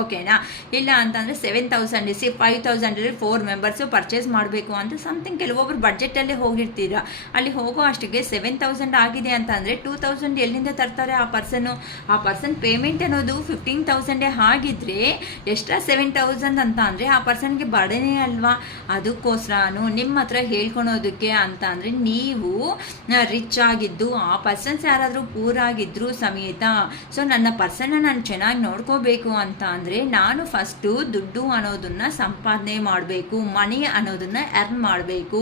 ಓಕೆನಾ. ಇಲ್ಲ ಅಂತಂದರೆ 7000 5000 4 ಮೆಂಬರ್ಸು ಪರ್ಚೇಸ್ ಮಾಡಬೇಕು ಅಂತ ಸಮಥಿಂಗ್ ಕೆಲವೊಬ್ರು ಬಡ್ಜೆಟಲ್ಲೇ ಹೋಗಿರ್ತೀರ. ಅಲ್ಲಿ ಹೋಗೋ ಅಷ್ಟಿಗೆ 7000 ಆಗಿದೆ ಅಂತ ಅಂದರೆ 2000 ಎಲ್ಲಿಂದ ತರ್ತಾರೆ ಆ ಪರ್ಸನ್ ಪೇಮೆಂಟ್ ಅನ್ನೋದು 15000 ಆಗಿದ್ದರೆ ಎಕ್ಸ್ಟ್ರಾ 7000 ಅಂತ ಅಂದರೆ ಆ ಪರ್ಸನ್ಗೆ ಬರ್ಡನೇ ಅಲ್ವಾ. ಅದಕ್ಕೋಸ್ಕರನು ನಿಮ್ಮ ಹತ್ರ ಹೇಳ್ಕೊಳೋದಕ್ಕೆ ಅಂತ ಅಂದರೆ ನೀವು ರಿಚ್ ಆಗಿದ್ದು ಆ ಪರ್ಸನ್ಸ್ ಯಾರಾದರೂ ಪೂರ್ ಆಗಿದ್ದರೂ ಸಮೇತ ಸೊ ನನ್ನ ಪರ್ಸನ್ನ ನಾನು ಚೆನ್ನಾಗಿ ನೋಡ್ಕೋಬೇಕು ಅಂತ ಅಂದರೆ ನಾನು ಫಸ್ಟು ದುಡ್ಡು ಅನ್ನೋದನ್ನು ಸಂಪಾದನೆ ಮಾಡಬೇಕು, ಮನಿ ಅನ್ನೋದನ್ನು ಅರ್ನ್ ಮಾಡಬೇಕು,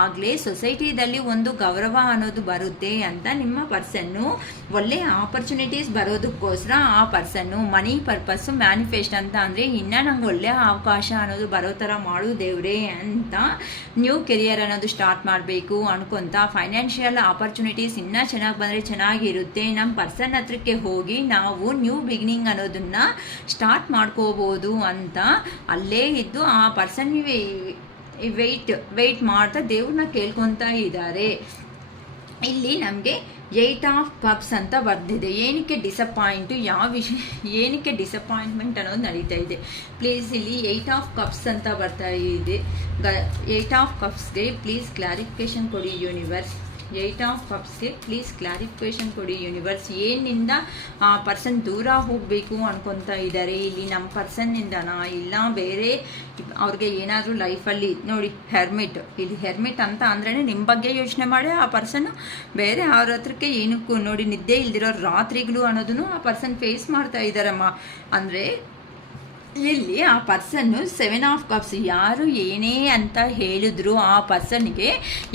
ಆಗಲೇ ಸೊಸೈಟಿದಲ್ಲಿ ಒಂದು ಗೌರವ ಅನ್ನೋದು ಬರುತ್ತೆ ಅಂತ ನಿಮ್ಮ ಪರ್ಸನ್ನು ಒಳ್ಳೆ ಆಪರ್ಚುನಿಟೀಸ್ ಬರೋದಕ್ಕೋಸ್ಕರ ಆ ಪರ್ಸನ್ನು ಮನಿ ಪರ್ಪಸ್ಸು ಮ್ಯಾನಿಫೆಸ್ಟ್ ಅಂತ ಅಂದರೆ ಇನ್ನೂ ನಂಗೆ ಒಳ್ಳೆಯ ಅವಕಾಶ ಅನ್ನೋದು ಬರೋ ಥರ ಮಾಡು ದೇವ್ರೆ ಅಂತ ನ್ಯೂ ಕೆರಿಯರ್ ಅನ್ನೋದು ಸ್ಟಾರ್ಟ್ ಮಾಡಬೇಕು ಅನ್ಕೊಂತ ಫೈನಾನ್ಷಿಯಲ್ ಆಪರ್ಚುನಿಟೀಸ್ ಇನ್ನೂ ಚೆನ್ನಾಗಿ ಬಂದರೆ ಚೆನ್ನಾಗಿರುತ್ತೆ. ನಮ್ಮ ಪರ್ಸನ್ ಹತ್ರಕ್ಕೆ ಹೋಗಿ ನಾವು ನ್ಯೂ ಬಿಗಿನಿಂಗ್ ಅನ್ನೋದನ್ನು ಸ್ಟಾರ್ಟ್ ಮಾಡ್ಕೋಬೋದು ಅಂತ ಅಲ್ಲೇ ಇದ್ದು ಆ ಪರ್ಸನ್ ವೆಯ್ಟ್ ಮಾಡ್ತಾ ದೇವ್ರನ್ನ ಕೇಳ್ಕೊತಾ ಇದ್ದಾರೆ. ಇಲ್ಲಿ ನಮಗೆ 8 ಆಫ್ ಕಪ್ಸ್ ಅಂತ ಬರ್ದಿದೆ. ಏನಕ್ಕೆ ಡಿಸಪಾಯಿಂಟು, ಯಾವ ವಿಷಯ ಏನಕ್ಕೆ ಡಿಸಪಾಯಿಂಟ್ಮೆಂಟ್ ಅನ್ನೋದು ನಡೀತಾ ಇದೆ ಪ್ಲೀಸ್. ಇಲ್ಲಿ 8 ಆಫ್ ಕಪ್ಸ್ ಅಂತ ಬರ್ತಾ ಇದೆ. 8 ಆಫ್ ಕಪ್ಸ್ಗೆ ಪ್ಲೀಸ್ ಕ್ಲಾರಿಫಿಕೇಶನ್ ಕೊಡಿ ಯೂನಿವರ್ಸ್. ಏಯ್ಟ್ ಆಫ್ ಕಪ್ಸ್ಗೆ ಪ್ಲೀಸ್ ಕ್ಲಾರಿಫಿಕೇಶನ್ ಕೊಡಿ ಯೂನಿವರ್ಸ್. ಏನಿಂದ ಆ ಪರ್ಸನ್ ದೂರ ಹೋಗಬೇಕು ಅನ್ಕೊತಾ ಇದ್ದಾರೆ ಇಲ್ಲಿ, ನಮ್ಮ ಪರ್ಸನ್ನಿಂದನಾ ಇಲ್ಲ ಬೇರೆ ಅವ್ರಿಗೆ ಏನಾದರೂ ಲೈಫಲ್ಲಿ ನೋಡಿ ಹೆರ್ಮಿಟ್, ಇಲ್ಲಿ ಹೆರ್ಮಿಟ್ ಅಂತ ಅಂದ್ರೇ ನಿಮ್ಮ ಬಗ್ಗೆ ಯೋಚನೆ ಮಾಡಿ ಆ ಪರ್ಸನ್ ಬೇರೆ ಅವ್ರ ಹತ್ರಕ್ಕೆ ಏನಕ್ಕೂ ನೋಡಿ ನಿದ್ದೆ ಇಲ್ದಿರೋ ರಾತ್ರಿಗಳು ಅನ್ನೋದನ್ನು ಆ ಪರ್ಸನ್ ಫೇಸ್ ಮಾಡ್ತಾ ಇದ್ದಾರಮ್ಮ. ಅಂದರೆ ಇಲ್ಲಿ ಆ ಪರ್ಸನ್ನು 7 ಆಫ್ ಕಪ್ಸ್, ಯಾರು ಏನೇ ಅಂತ ಹೇಳಿದ್ರು ಆ ಪರ್ಸನ್ಗೆ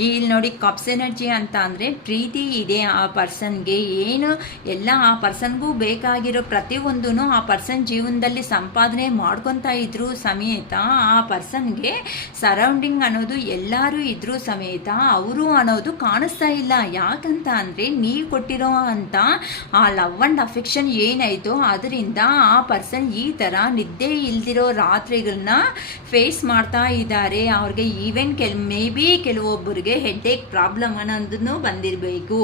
ಇಲ್ಲಿ ನೋಡಿ ಕಪ್ಸ್ ಎನರ್ಜಿ ಅಂತ ಅಂದರೆ ಪ್ರೀತಿ ಇದೆ ಆ ಪರ್ಸನ್ಗೆ. ಏನು ಎಲ್ಲ ಆ ಪರ್ಸನ್ಗೂ ಬೇಕಾಗಿರೋ ಪ್ರತಿಯೊಂದೂ ಆ ಪರ್ಸನ್ ಜೀವನದಲ್ಲಿ ಸಂಪಾದನೆ ಮಾಡ್ಕೊತಾ ಇದ್ರು ಸಮೇತ ಆ ಪರ್ಸನ್ಗೆ ಸರೌಂಡಿಂಗ್ ಅನ್ನೋದು ಎಲ್ಲರೂ ಇದ್ರೂ ಸಮೇತ ಅವರು ಅನ್ನೋದು ಕಾಣಿಸ್ತಾ ಇಲ್ಲ. ಯಾಕಂತ ಅಂದರೆ ನೀವು ಕೊಟ್ಟಿರೋ ಅಂತ ಆ ಲವ್ ಆ್ಯಂಡ್ ಅಫೆಕ್ಷನ್ ಏನಾಯಿತೋ ಅದರಿಂದ ಆ ಪರ್ಸನ್ ಈ ಥರ ನಿದ್ದೆ ಇಲ್ದಿರೋ ರಾತ್ರಿಗಳನ್ನ ಫೇಸ್ ಮಾಡ್ತಾ ಇದ್ದಾರೆ. ಅವ್ರಿಗೆ ಈವನ್ ಮೇ ಬಿ ಕೆಲವೊಬ್ಬರಿಗೆ ಹೆಡ್ಏಕ್ ಪ್ರಾಬ್ಲಮ್ ಅನ್ನೋದನ್ನು ಬಂದಿರಬೇಕು.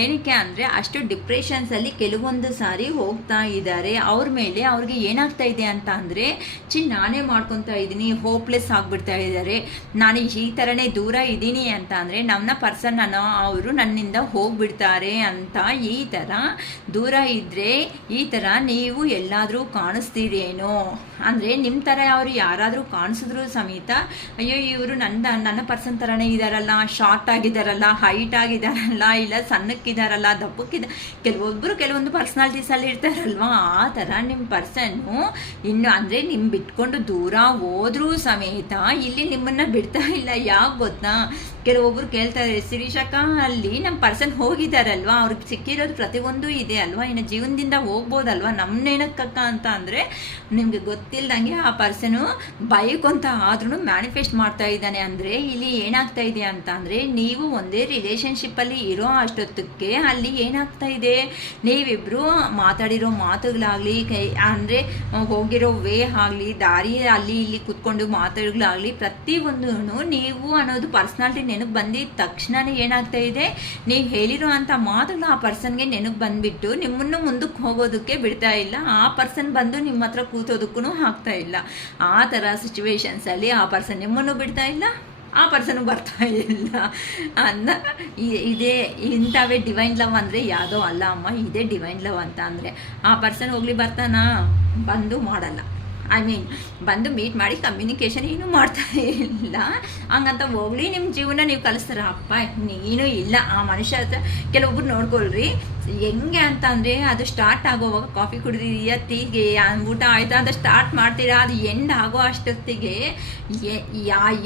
ಏನಕ್ಕೆ ಅಂದರೆ ಅಷ್ಟು ಡಿಪ್ರೆಷನ್ಸಲ್ಲಿ ಕೆಲವೊಂದು ಸಾರಿ ಹೋಗ್ತಾ ಇದ್ದಾರೆ. ಅವ್ರ ಮೇಲೆ ಅವ್ರಿಗೆ ಏನಾಗ್ತಾ ಇದೆ ಅಂತ ಅಂದರೆ ನಾನೇ ಮಾಡ್ಕೊತಾ ಇದ್ದೀನಿ, ಹೋಪ್ಲೆಸ್ ಆಗಿಬಿಡ್ತಾ ಇದ್ದಾರೆ. ನಾನು ಈ ಥರನೇ ದೂರ ಇದ್ದೀನಿ ಅಂತ ಅಂದರೆ ನನ್ನ ಪರ್ಸನ್ ಅನ್ನೋ ಅವರು ನನ್ನಿಂದ ಹೋಗ್ಬಿಡ್ತಾರೆ ಅಂತ ಈ ಥರ ದೂರ ಇದ್ದರೆ ಈ ಥರ ನೀವು ಎಲ್ಲಾದರೂ ಕಾಣಿಸ್ತೀರೇನೋ. ಅಂದರೆ ನಿಮ್ಮ ಥರ ಅವರು ಯಾರಾದರೂ ಕಾಣಿಸಿದ್ರು ಸಮೇತ ಅಯ್ಯೋ ಇವರು ನನ್ನ ಪರ್ಸನ್ ಥರನೇ ಇದ್ದಾರಲ್ಲ, ಶಾರ್ಟ್ ಆಗಿದ್ದಾರಲ್ಲ, ಹೈಟ್ ಆಗಿದ್ದಾರಲ್ಲ, ಇಲ್ಲ ಸಣ್ಣಕ್ಕಿದ್ದಾರಲ್ಲ, ದಪ್ಪಕ್ಕಿದ್ದ ಕೆಲವೊಂದು ಪರ್ಸ್ನಾಲಿಟೀಸಲ್ಲಿ ಇರ್ತಾರಲ್ವ ಆ ಥರ ನಿಮ್ಮ ಪರ್ಸನ್ನು ಇನ್ನು ಅಂದರೆ ನಿಮ್ಮ ಬಿಟ್ಕೊಂಡು ದೂರ ಹೋದ್ರೂ ಸಮೇತ ಇಲ್ಲಿ ನಿಮ್ಮನ್ನು ಬಿಡ್ತಾ ಇಲ್ಲ. ಯಾಕೆ ಗೊತ್ತಾ, ಕೆಲವೊಬ್ರು ಕೇಳ್ತಾರೆ ಶಿರೀಷಕ್ಕ ಅಲ್ಲಿ ನಮ್ಮ ಪರ್ಸನ್ ಹೋಗಿದ್ದಾರಲ್ವ, ಅವ್ರಿಗೆ ಸಿಕ್ಕಿರೋದು ಪ್ರತಿಯೊಂದು ಇದೆ ಅಲ್ವಾ, ಇನ್ನು ಜೀವನದಿಂದ ಹೋಗ್ಬೋದಲ್ವ ನಮ್ಮನೇನಕ್ಕಕ್ಕ ಅಂತ ಅಂದರೆ ನಿಮಗೆ ಗೊತ್ತಿಲ್ದಂಗೆ ಆ ಪರ್ಸನು ಬೈಕೊಂತ ಆದ್ರೂ ಮ್ಯಾನಿಫೆಸ್ಟ್ ಮಾಡ್ತಾ ಇದ್ದಾನೆ. ಅಂದರೆ ಇಲ್ಲಿ ಏನಾಗ್ತಾ ಇದೆ ಅಂತ ಅಂದರೆ ನೀವು ಒಂದೇ ರಿಲೇಷನ್ಶಿಪ್ಪಲ್ಲಿ ಇರೋ ಅಷ್ಟೊತ್ತಕ್ಕೆ ಅಲ್ಲಿ ಏನಾಗ್ತಾ ಇದೆ, ನೀವಿಬ್ಬರು ಮಾತಾಡಿರೋ ಮಾತುಗಳಾಗಲಿ ಅಂದರೆ ಹೋಗಿರೋ ವೇ ಆಗಲಿ, ದಾರಿ ಅಲ್ಲಿ ಇಲ್ಲಿ ಕೂತ್ಕೊಂಡು ಮಾತುಗಳಾಗಲಿ ಪ್ರತಿಯೊಂದೂ ನೀವು ಅನ್ನೋದು ಪರ್ಸ್ನಾಲಿಟಿ ನೆನಪು ಬಂದಿದ್ದ ತಕ್ಷಣವೇ ಏನಾಗ್ತಾ ಇದೆ, ನೀವು ಹೇಳಿರೋ ಅಂಥ ಮಾತುಗಳು ಆ ಪರ್ಸನ್ಗೆ ನೆನಪು ಬಂದುಬಿಟ್ಟು ನಿಮ್ಮನ್ನು ಮುಂದಕ್ಕೆ ಹೋಗೋದಕ್ಕೆ ಬಿಡ್ತಾ ಇಲ್ಲ. ಆ ಪರ್ಸನ್ ಬಂದು ನಿಮ್ಮ ಹತ್ರ ಕೂತೋದಕ್ಕೂ ಆಗ್ತಾ ಇಲ್ಲ. ಆ ಥರ ಸಿಚುವೇಶನ್ಸಲ್ಲಿ ಆ ಪರ್ಸನ್ ನಿಮ್ಮನ್ನು ಬಿಡ್ತಾ ಇಲ್ಲ, ಆ ಪರ್ಸನು ಬರ್ತಾ ಇಲ್ಲ ಅಂದ ಇದೇ ಇಂಥವೇ ಡಿವೈನ್ ಲವ್ ಅಂದರೆ ಯಾವುದೋ ಅಲ್ಲ ಅಮ್ಮ, ಇದೇ ಡಿವೈನ್ ಲವ್ ಅಂತ ಅಂದರೆ ಆ ಪರ್ಸನ್ ಹೋಗ್ಲಿ ಬರ್ತಾನಾ, ಬಂದು ಮಾಡಲ್ಲ, ಬಂದು ಮೀಟ್ ಮಾಡಿ ಕಮ್ಯುನಿಕೇಷನ್ ಏನೂ ಮಾಡ್ತಾ ಇಲ್ಲ. ಹಂಗಂತ ಹೋಗ್ಲಿ ನಿಮ್ಮ ಜೀವನ ನೀವು ಕಲಿಸ್ತಾರ ಅಪ್ಪ ನೀನು ಇಲ್ಲ. ಆ ಮನುಷ್ಯ ಹತ್ರ ಕೆಲವೊಬ್ರು ನೋಡ್ಕೊಳ್ರಿ ಹೆಂಗೆ ಅಂತ ಅಂದರೆ ಅದು ಸ್ಟಾರ್ಟ್ ಆಗೋವಾಗ ಕಾಫಿ ಕುಡಿದಿದೆಯಾ, ಟೀಗೆ ಊಟ ಆಯ್ತಾ ಅಂತ ಸ್ಟಾರ್ಟ್ ಮಾಡ್ತೀರಾ, ಅದು ಎಂಡ್ ಆಗೋ ಅಷ್ಟೊತ್ತಿಗೆ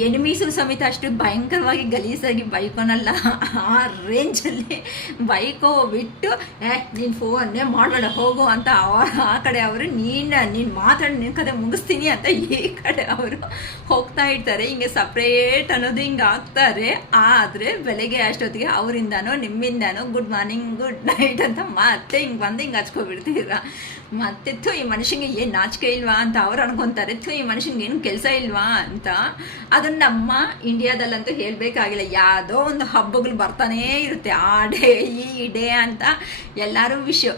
ಎನಿಮೀಸು ಸಮೇತ ಅಷ್ಟು ಭಯಂಕರವಾಗಿ ಗಲೀಸಾಗಿ ಬೈಕೋನಲ್ಲ, ಆ ರೇಂಜಲ್ಲಿ ಬೈಕೋ ಬಿಟ್ಟು ನೀನು ಫೋನ್ನೇ ಮಾಡಬೇಡ ಹೋಗು ಅಂತ ಆ ಕಡೆ ಅವರು ನೀನು ಮಾತಾಡಿ ನಿನ್ನ ಕತೆ ಮುಗಿಸ್ತೀನಿ ಅಂತ ಈ ಕಡೆ ಅವರು ಹೋಗ್ತಾ ಇರ್ತಾರೆ. ಹಿಂಗೆ ಸಪ್ರೇಟ್ ಅನ್ನೋದು ಹಿಂಗೆ ಆಗ್ತಾರೆ. ಆದರೆ ಬೆಳಗ್ಗೆ ಅಷ್ಟೊತ್ತಿಗೆ ಅವರಿಂದನೋ ನಿಮ್ಮಿಂದನೋ ಗುಡ್ ಮಾರ್ನಿಂಗ್ ಗುಡ್ ನೈಟ್ ಅಂತ ಮತ್ತೆ ಹಿಂಗೆ ಬಂದು ಹಿಂಗೆ ಹಚ್ಕೊಬಿಡ್ತೀರ. ಮತ್ತೆ ಈ ಮನುಷ್ಯನಿಗೆ ಏನು ನಾಚಿಕೆ ಇಲ್ವಾ ಅಂತ ಅವ್ರು ಅನ್ಕೊತಾರೆ, ಈ ಮನುಷ್ಯನಿಗೆ ಏನು ಕೆಲಸ ಇಲ್ವಾ ಅಂತ. ಅದನ್ನು ನಮ್ಮ ಇಂಡಿಯಾದಲ್ಲಂತೂ ಹೇಳಬೇಕಾಗಿಲ್ಲ, ಯಾವುದೋ ಒಂದು ಹಬ್ಬಗಳು ಬರ್ತಾನೇ ಇರುತ್ತೆ, ಆ ಡೇ ಈ ಡೇ ಅಂತ ಎಲ್ಲರೂ ವಿಷಯ.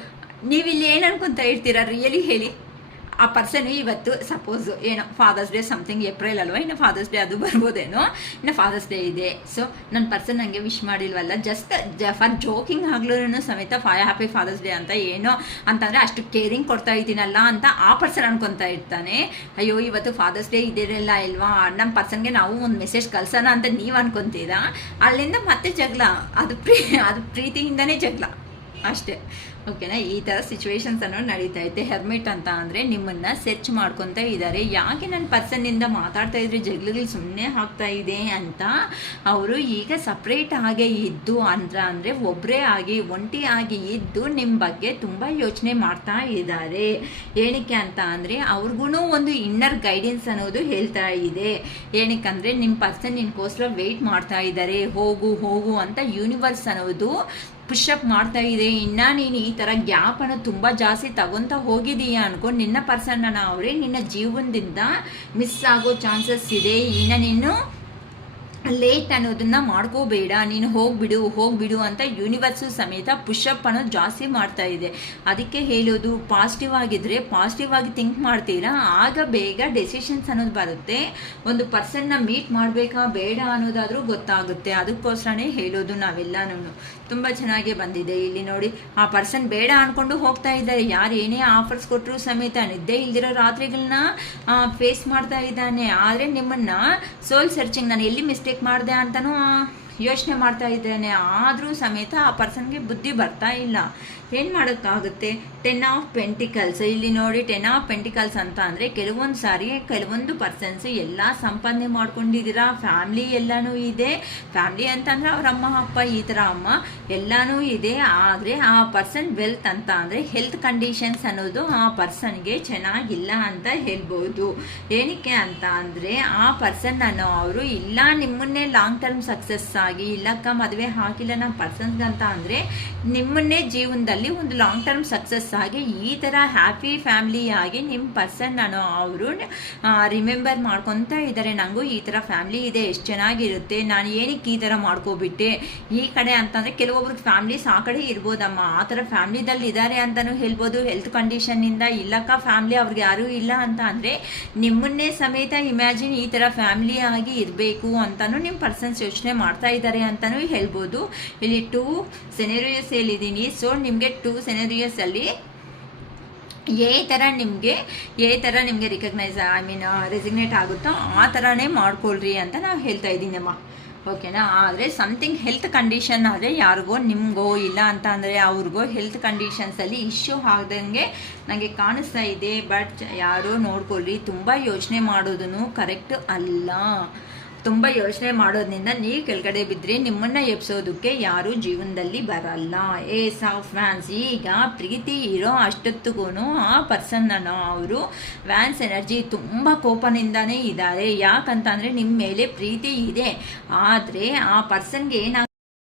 ನೀವಿಲ್ಲಿ ಏನು ಅನ್ಕೊತಾ ಇರ್ತೀರಾ ರಿಯಲಿ ಹೇಳಿ. ಆ ಪರ್ಸನ್ ಇವತ್ತು ಸಪೋಸ್ ಏನೋ ಫಾದರ್ಸ್ ಡೇ ಸಮಥಿಂಗ್ ಏಪ್ರಿಲ್ ಅಲ್ವಾ, ಇನ್ನು ಫಾದರ್ಸ್ ಡೇ ಅದು ಬರ್ಬೋದೇನೋ, ಇನ್ನು ಫಾದರ್ಸ್ ಡೇ ಇದೆ. ಸೊ ನನ್ನ ಪರ್ಸನ್ ನನಗೆ ವಿಶ್ ಮಾಡಿಲ್ವಲ್ಲ, ಜಸ್ಟ್ ಫಾರ್ ಜೋಕಿಂಗ್ ಆಗ್ಲೂ ಸಮೇತ ಹ್ಯಾಪಿ ಫಾದರ್ಸ್ ಡೇ ಅಂತ ಏನೋ ಅಂತಂದರೆ ಅಷ್ಟು ಕೇರಿಂಗ್ ಕೊಡ್ತಾ ಇದ್ದೀನಲ್ಲ ಅಂತ ಆ ಪರ್ಸನ್ ಅನ್ಕೊತಾ ಇರ್ತಾನೆ. ಅಯ್ಯೋ ಇವತ್ತು ಫಾದರ್ಸ್ ಡೇ ಇದಿರಲ್ಲ ಇಲ್ವಾ, ನಮ್ಮ ಪರ್ಸನ್ಗೆ ನಾವು ಒಂದು ಮೆಸೇಜ್ ಕಳ್ಸೋಣ ಅಂತ ನೀವು ಅನ್ಕೊತೀರಾ. ಅಲ್ಲಿಂದ ಮತ್ತೆ ಜಗಳ, ಅದು ಪ್ರೀತಿಯಿಂದನೇ ಜಗಳ ಅಷ್ಟೇ. ಓಕೆನಾ, ಈ ಥರ ಸಿಚುವೇಶನ್ಸ್ ಅನ್ನೋ ನಡೀತಾ ಐತೆ. ಹೆರ್ಮಿಟ್ ಅಂತ ಅಂದರೆ ನಿಮ್ಮನ್ನು ಸರ್ಚ್ ಮಾಡ್ಕೊತಾ ಇದ್ದಾರೆ. ಯಾಕೆ ನನ್ನ ಪರ್ಸನ್ನಿಂದ ಮಾತಾಡ್ತಾ ಇದ್ರೆ ಜಗಳಗಳು ಸುಮ್ಮನೆ ಆಗ್ತಾ ಇದೆ ಅಂತ ಅವರು ಈಗ ಸಪ್ರೇಟ್ ಆಗೇ ಇದ್ದು ಅಂದರೆ ಒಬ್ಬರೇ ಆಗಿ ಒಂಟಿ ಆಗಿ ಇದ್ದು ನಿಮ್ಮ ಬಗ್ಗೆ ತುಂಬ ಯೋಚನೆ ಮಾಡ್ತಾ ಇದ್ದಾರೆ. ಏನಕ್ಕೆ ಅಂತ ಅಂದರೆ ಅವ್ರಿಗೂ ಒಂದು ಇನ್ನರ್ ಗೈಡೆನ್ಸ್ ಅನ್ನೋದು ಹೇಳ್ತಾ ಇದೆ. ಏನಕ್ಕಂದರೆ ನಿಮ್ಮ ಪರ್ಸನ್ ನಿನ್ಗೋಸ್ಕರ ವೆಯ್ಟ್ ಮಾಡ್ತಾ ಇದ್ದಾರೆ, ಹೋಗು ಹೋಗು ಅಂತ ಯೂನಿವರ್ಸ್ ಅನ್ನೋದು ಪುಷಪ್ ಮಾಡ್ತಾ ಇದೆ. ಇನ್ನು ನೀನು ಈ ಥರ ಗ್ಯಾಪ್ ಅನ್ನೋದು ತುಂಬ ಜಾಸ್ತಿ ತಗೊತಾ ಹೋಗಿದೀಯಾ ಅನ್ಕೊಂಡು ನಿನ್ನ ಪರ್ಸನ್ನ ಅವರೇ ನಿನ್ನ ಜೀವನದಿಂದ ಮಿಸ್ ಆಗೋ ಚಾನ್ಸಸ್ ಇದೆ. ಇನ್ನು ನೀನು ಲೇಟ್ ಅನ್ನೋದನ್ನ ಮಾಡ್ಕೋಬೇಡ, ನೀನು ಹೋಗ್ಬಿಡು ಅಂತ ಯೂನಿವರ್ಸು ಸಮೇತ ಪುಷಪ್ ಅನ್ನೋದು ಜಾಸ್ತಿ ಮಾಡ್ತಾ ಇದೆ. ಅದಕ್ಕೆ ಹೇಳೋದು, ಪಾಸಿಟಿವ್ ಆಗಿದ್ರೆ ಪಾಸಿಟಿವ್ ಆಗಿ ಥಿಂಕ್ ಮಾಡ್ತೀರಾ, ಆಗ ಬೇಗ ಡೆಸಿಷನ್ಸ್ ಅನ್ನೋದು ಬರುತ್ತೆ. ಒಂದು ಪರ್ಸನ್ನ ಮೀಟ್ ಮಾಡಬೇಕಾ ಬೇಡ ಅನ್ನೋದಾದರೂ ಗೊತ್ತಾಗುತ್ತೆ. ಅದಕ್ಕೋಸ್ಕರನೇ ಹೇಳೋದು ನಾವೆಲ್ಲನೂ. ತುಂಬ ಚೆನ್ನಾಗಿ ಬಂದಿದೆ ಇಲ್ಲಿ ನೋಡಿ. ಆ ಪರ್ಸನ್ ಬೇಡ ಅಂದ್ಕೊಂಡು ಹೋಗ್ತಾ ಇದ್ದಾರೆ. ಯಾರು ಏನೇ ಆಫರ್ಸ್ ಕೊಟ್ಟರು ಸಮೇತ ನಿದ್ದೆ ಇಲ್ದಿರೋ ರಾತ್ರಿಗಳನ್ನ ಫೇಸ್ ಮಾಡ್ತಾ ಇದ್ದಾನೆ. ಆದರೆ ನಿಮ್ಮನ್ನು ಸೋಲ್ ಸರ್ಚಿಂಗ್, ನಾನು ಎಲ್ಲಿ ಮಿಸ್ಟೇಕ್ ಮಾಡಿದೆ ಅಂತಲೂ ಯೋಚನೆ ಮಾಡ್ತಾ ಇದ್ದೇನೆ. ಆದರೂ ಸಮೇತ ಆ ಪರ್ಸನ್ಗೆ ಬುದ್ಧಿ ಬರ್ತಾ ಇಲ್ಲ. ಏನು ಮಾಡೋಕ್ಕಾಗುತ್ತೆ? 10 ಆಫ್ ಪೆಂಟಿಕಲ್ಸ್ ಇಲ್ಲಿ ನೋಡಿ. 10 ಆಫ್ ಪೆಂಟಿಕಲ್ಸ್ ಅಂತ ಅಂದರೆ ಕೆಲವೊಂದು ಸಾರಿ ಕೆಲವೊಂದು ಪರ್ಸನ್ಸ್ ಎಲ್ಲ ಸಂಪಾದನೆ ಮಾಡ್ಕೊಂಡಿದ್ದೀರಾ, ಫ್ಯಾಮ್ಲಿ ಎಲ್ಲನೂ ಇದೆ. ಫ್ಯಾಮ್ಲಿ ಅಂತಂದರೆ ಅವ್ರ ಅಮ್ಮ ಅಪ್ಪ ಈ ಥರ ಅಮ್ಮ ಎಲ್ಲನೂ ಇದೆ. ಆದರೆ ಆ ಪರ್ಸನ್ ವೆಲ್ತ್ ಅಂತ ಅಂದರೆ ಹೆಲ್ತ್ ಕಂಡೀಷನ್ಸ್ ಅನ್ನೋದು ಆ ಪರ್ಸನ್ಗೆ ಚೆನ್ನಾಗಿಲ್ಲ ಅಂತ ಹೇಳ್ಬೋದು. ಏನಕ್ಕೆ ಅಂತ ಅಂದರೆ ಆ ಪರ್ಸನ್ ಅನ್ನೋ ಅವರು ಇಲ್ಲ ನಿಮ್ಮನ್ನೇ ಲಾಂಗ್ ಟರ್ಮ್ ಸಕ್ಸಸ್ ಆಗಿ, ಇಲ್ಲಕ್ಕ ಮದುವೆ ಹಾಕಿಲ್ಲ ನಮ್ಮ ಪರ್ಸನ್ಸ್ ಅಂತ ಅಂದರೆ ನಿಮ್ಮನ್ನೇ ಜೀವನದಲ್ಲಿ ಒಂದು ಲಾಂಗ್ ಟರ್ಮ್ ಸಕ್ಸಸ್ ಆಗಿ ಈ ಥರ ಹ್ಯಾಪಿ ಫ್ಯಾಮಿಲಿ ಆಗಿ ನಿಮ್ಮ ಪರ್ಸನ್ ಅನ್ನೋ ಅವರು ರಿಮೆಂಬರ್ ಮಾಡ್ಕೊತಾ ಇದ್ದಾರೆ. ನನಗೂ ಈ ಥರ ಫ್ಯಾಮಿಲಿ ಇದೆ, ಎಷ್ಟು ಚೆನ್ನಾಗಿರುತ್ತೆ, ನಾನು ಏನಕ್ಕೆ ಈ ಥರ ಮಾಡ್ಕೋಬಿಟ್ಟೆ ಈ ಕಡೆ ಅಂತಂದರೆ. ಕೆಲವೊಬ್ರಿಗೆ ಫ್ಯಾಮ್ಲೀಸ್ ಆ ಕಡೆ ಇರ್ಬೋದಮ್ಮ, ಆ ಥರ ಫ್ಯಾಮ್ಲಿದಲ್ಲಿ ಇದ್ದಾರೆ ಅಂತಲೂ ಹೇಳ್ಬೋದು. ಹೆಲ್ತ್ ಕಂಡೀಷನ್ನಿಂದ ಇಲ್ಲಕ್ಕ ಫ್ಯಾಮ್ಲಿ ಅವ್ರಿಗೆ ಯಾರೂ ಇಲ್ಲ ಅಂತ ಅಂದರೆ ನಿಮ್ಮನ್ನೇ ಸಮೇತ ಇಮ್ಯಾಜಿನ್ ಈ ಥರ ಫ್ಯಾಮಿಲಿ ಆಗಿ ಇರಬೇಕು ಅಂತಲೂ ನಿಮ್ಮ ಪರ್ಸನ್ಸ್ ಯೋಚನೆ ಮಾಡ್ತಾ ಇದ್ದಾರೆ ಅಂತಲೂ ಹೇಳ್ಬೋದು. ಇಲ್ಲಿ 2 ಸೆನೆರಿಯೋಸ್ ಹೇಳಿದ್ದೀನಿ. ಸೊ ನಿಮಗೆ 2 ಸೆನೆರಿಯೋಸಲ್ಲಿ ಏ ಥರ ನಿಮಗೆ ರಿಕಗ್ನೈಸ್ ರೆಸಿಗ್ನೇಟ್ ಆಗುತ್ತೋ ಆ ಥರನೇ ಮಾಡ್ಕೊಳ್ರಿ ಅಂತ ನಾವು ಹೇಳ್ತಾ ಇದ್ದೀನಮ್ಮ. ಓಕೆನಾ? ಆದರೆ ಸಮಥಿಂಗ್ ಹೆಲ್ತ್ ಕಂಡೀಷನ್ ಆದರೆ ಯಾರಿಗೋ ನಿಮಗೋ ಇಲ್ಲ ಅಂತ ಅಂದರೆ ಅವ್ರಿಗೋ ಹೆಲ್ತ್ ಕಂಡೀಷನ್ಸಲ್ಲಿ ಇಶ್ಯೂ ಆಗ್ದಂಗೆ ನನಗೆ ಕಾಣಿಸ್ತಾ ಇದೆ. ಬಟ್ ಯಾರೋ ನೋಡ್ಕೊಳ್ರಿ. ತುಂಬ ಯೋಚನೆ ಮಾಡೋದನ್ನು ಕರೆಕ್ಟ್ ಅಲ್ಲ. ತುಂಬ ಯೋಚನೆ ಮಾಡೋದ್ರಿಂದ ನೀವು ಕೆಳಗಡೆ ಬಿದ್ದರೆ ನಿಮ್ಮನ್ನು ಎಬ್ಸೋದಕ್ಕೆ ಯಾರೂ ಜೀವನದಲ್ಲಿ ಬರಲ್ಲ. Ace of wands. ಈಗ ಪ್ರೀತಿ ಇರೋ ಅಷ್ಟೊತ್ತಿಗೂ ಆ ಪರ್ಸನ್ನನ್ನು ಅವರು ವ್ಯಾನ್ಸ್ ಎನರ್ಜಿ ತುಂಬ ಕೋಪನಿಂದನೇ ಇದ್ದಾರೆ. ಯಾಕಂತಂದರೆ ನಿಮ್ಮ ಮೇಲೆ ಪ್ರೀತಿ ಇದೆ. ಆದರೆ ಆ ಪರ್ಸನ್ಗೆ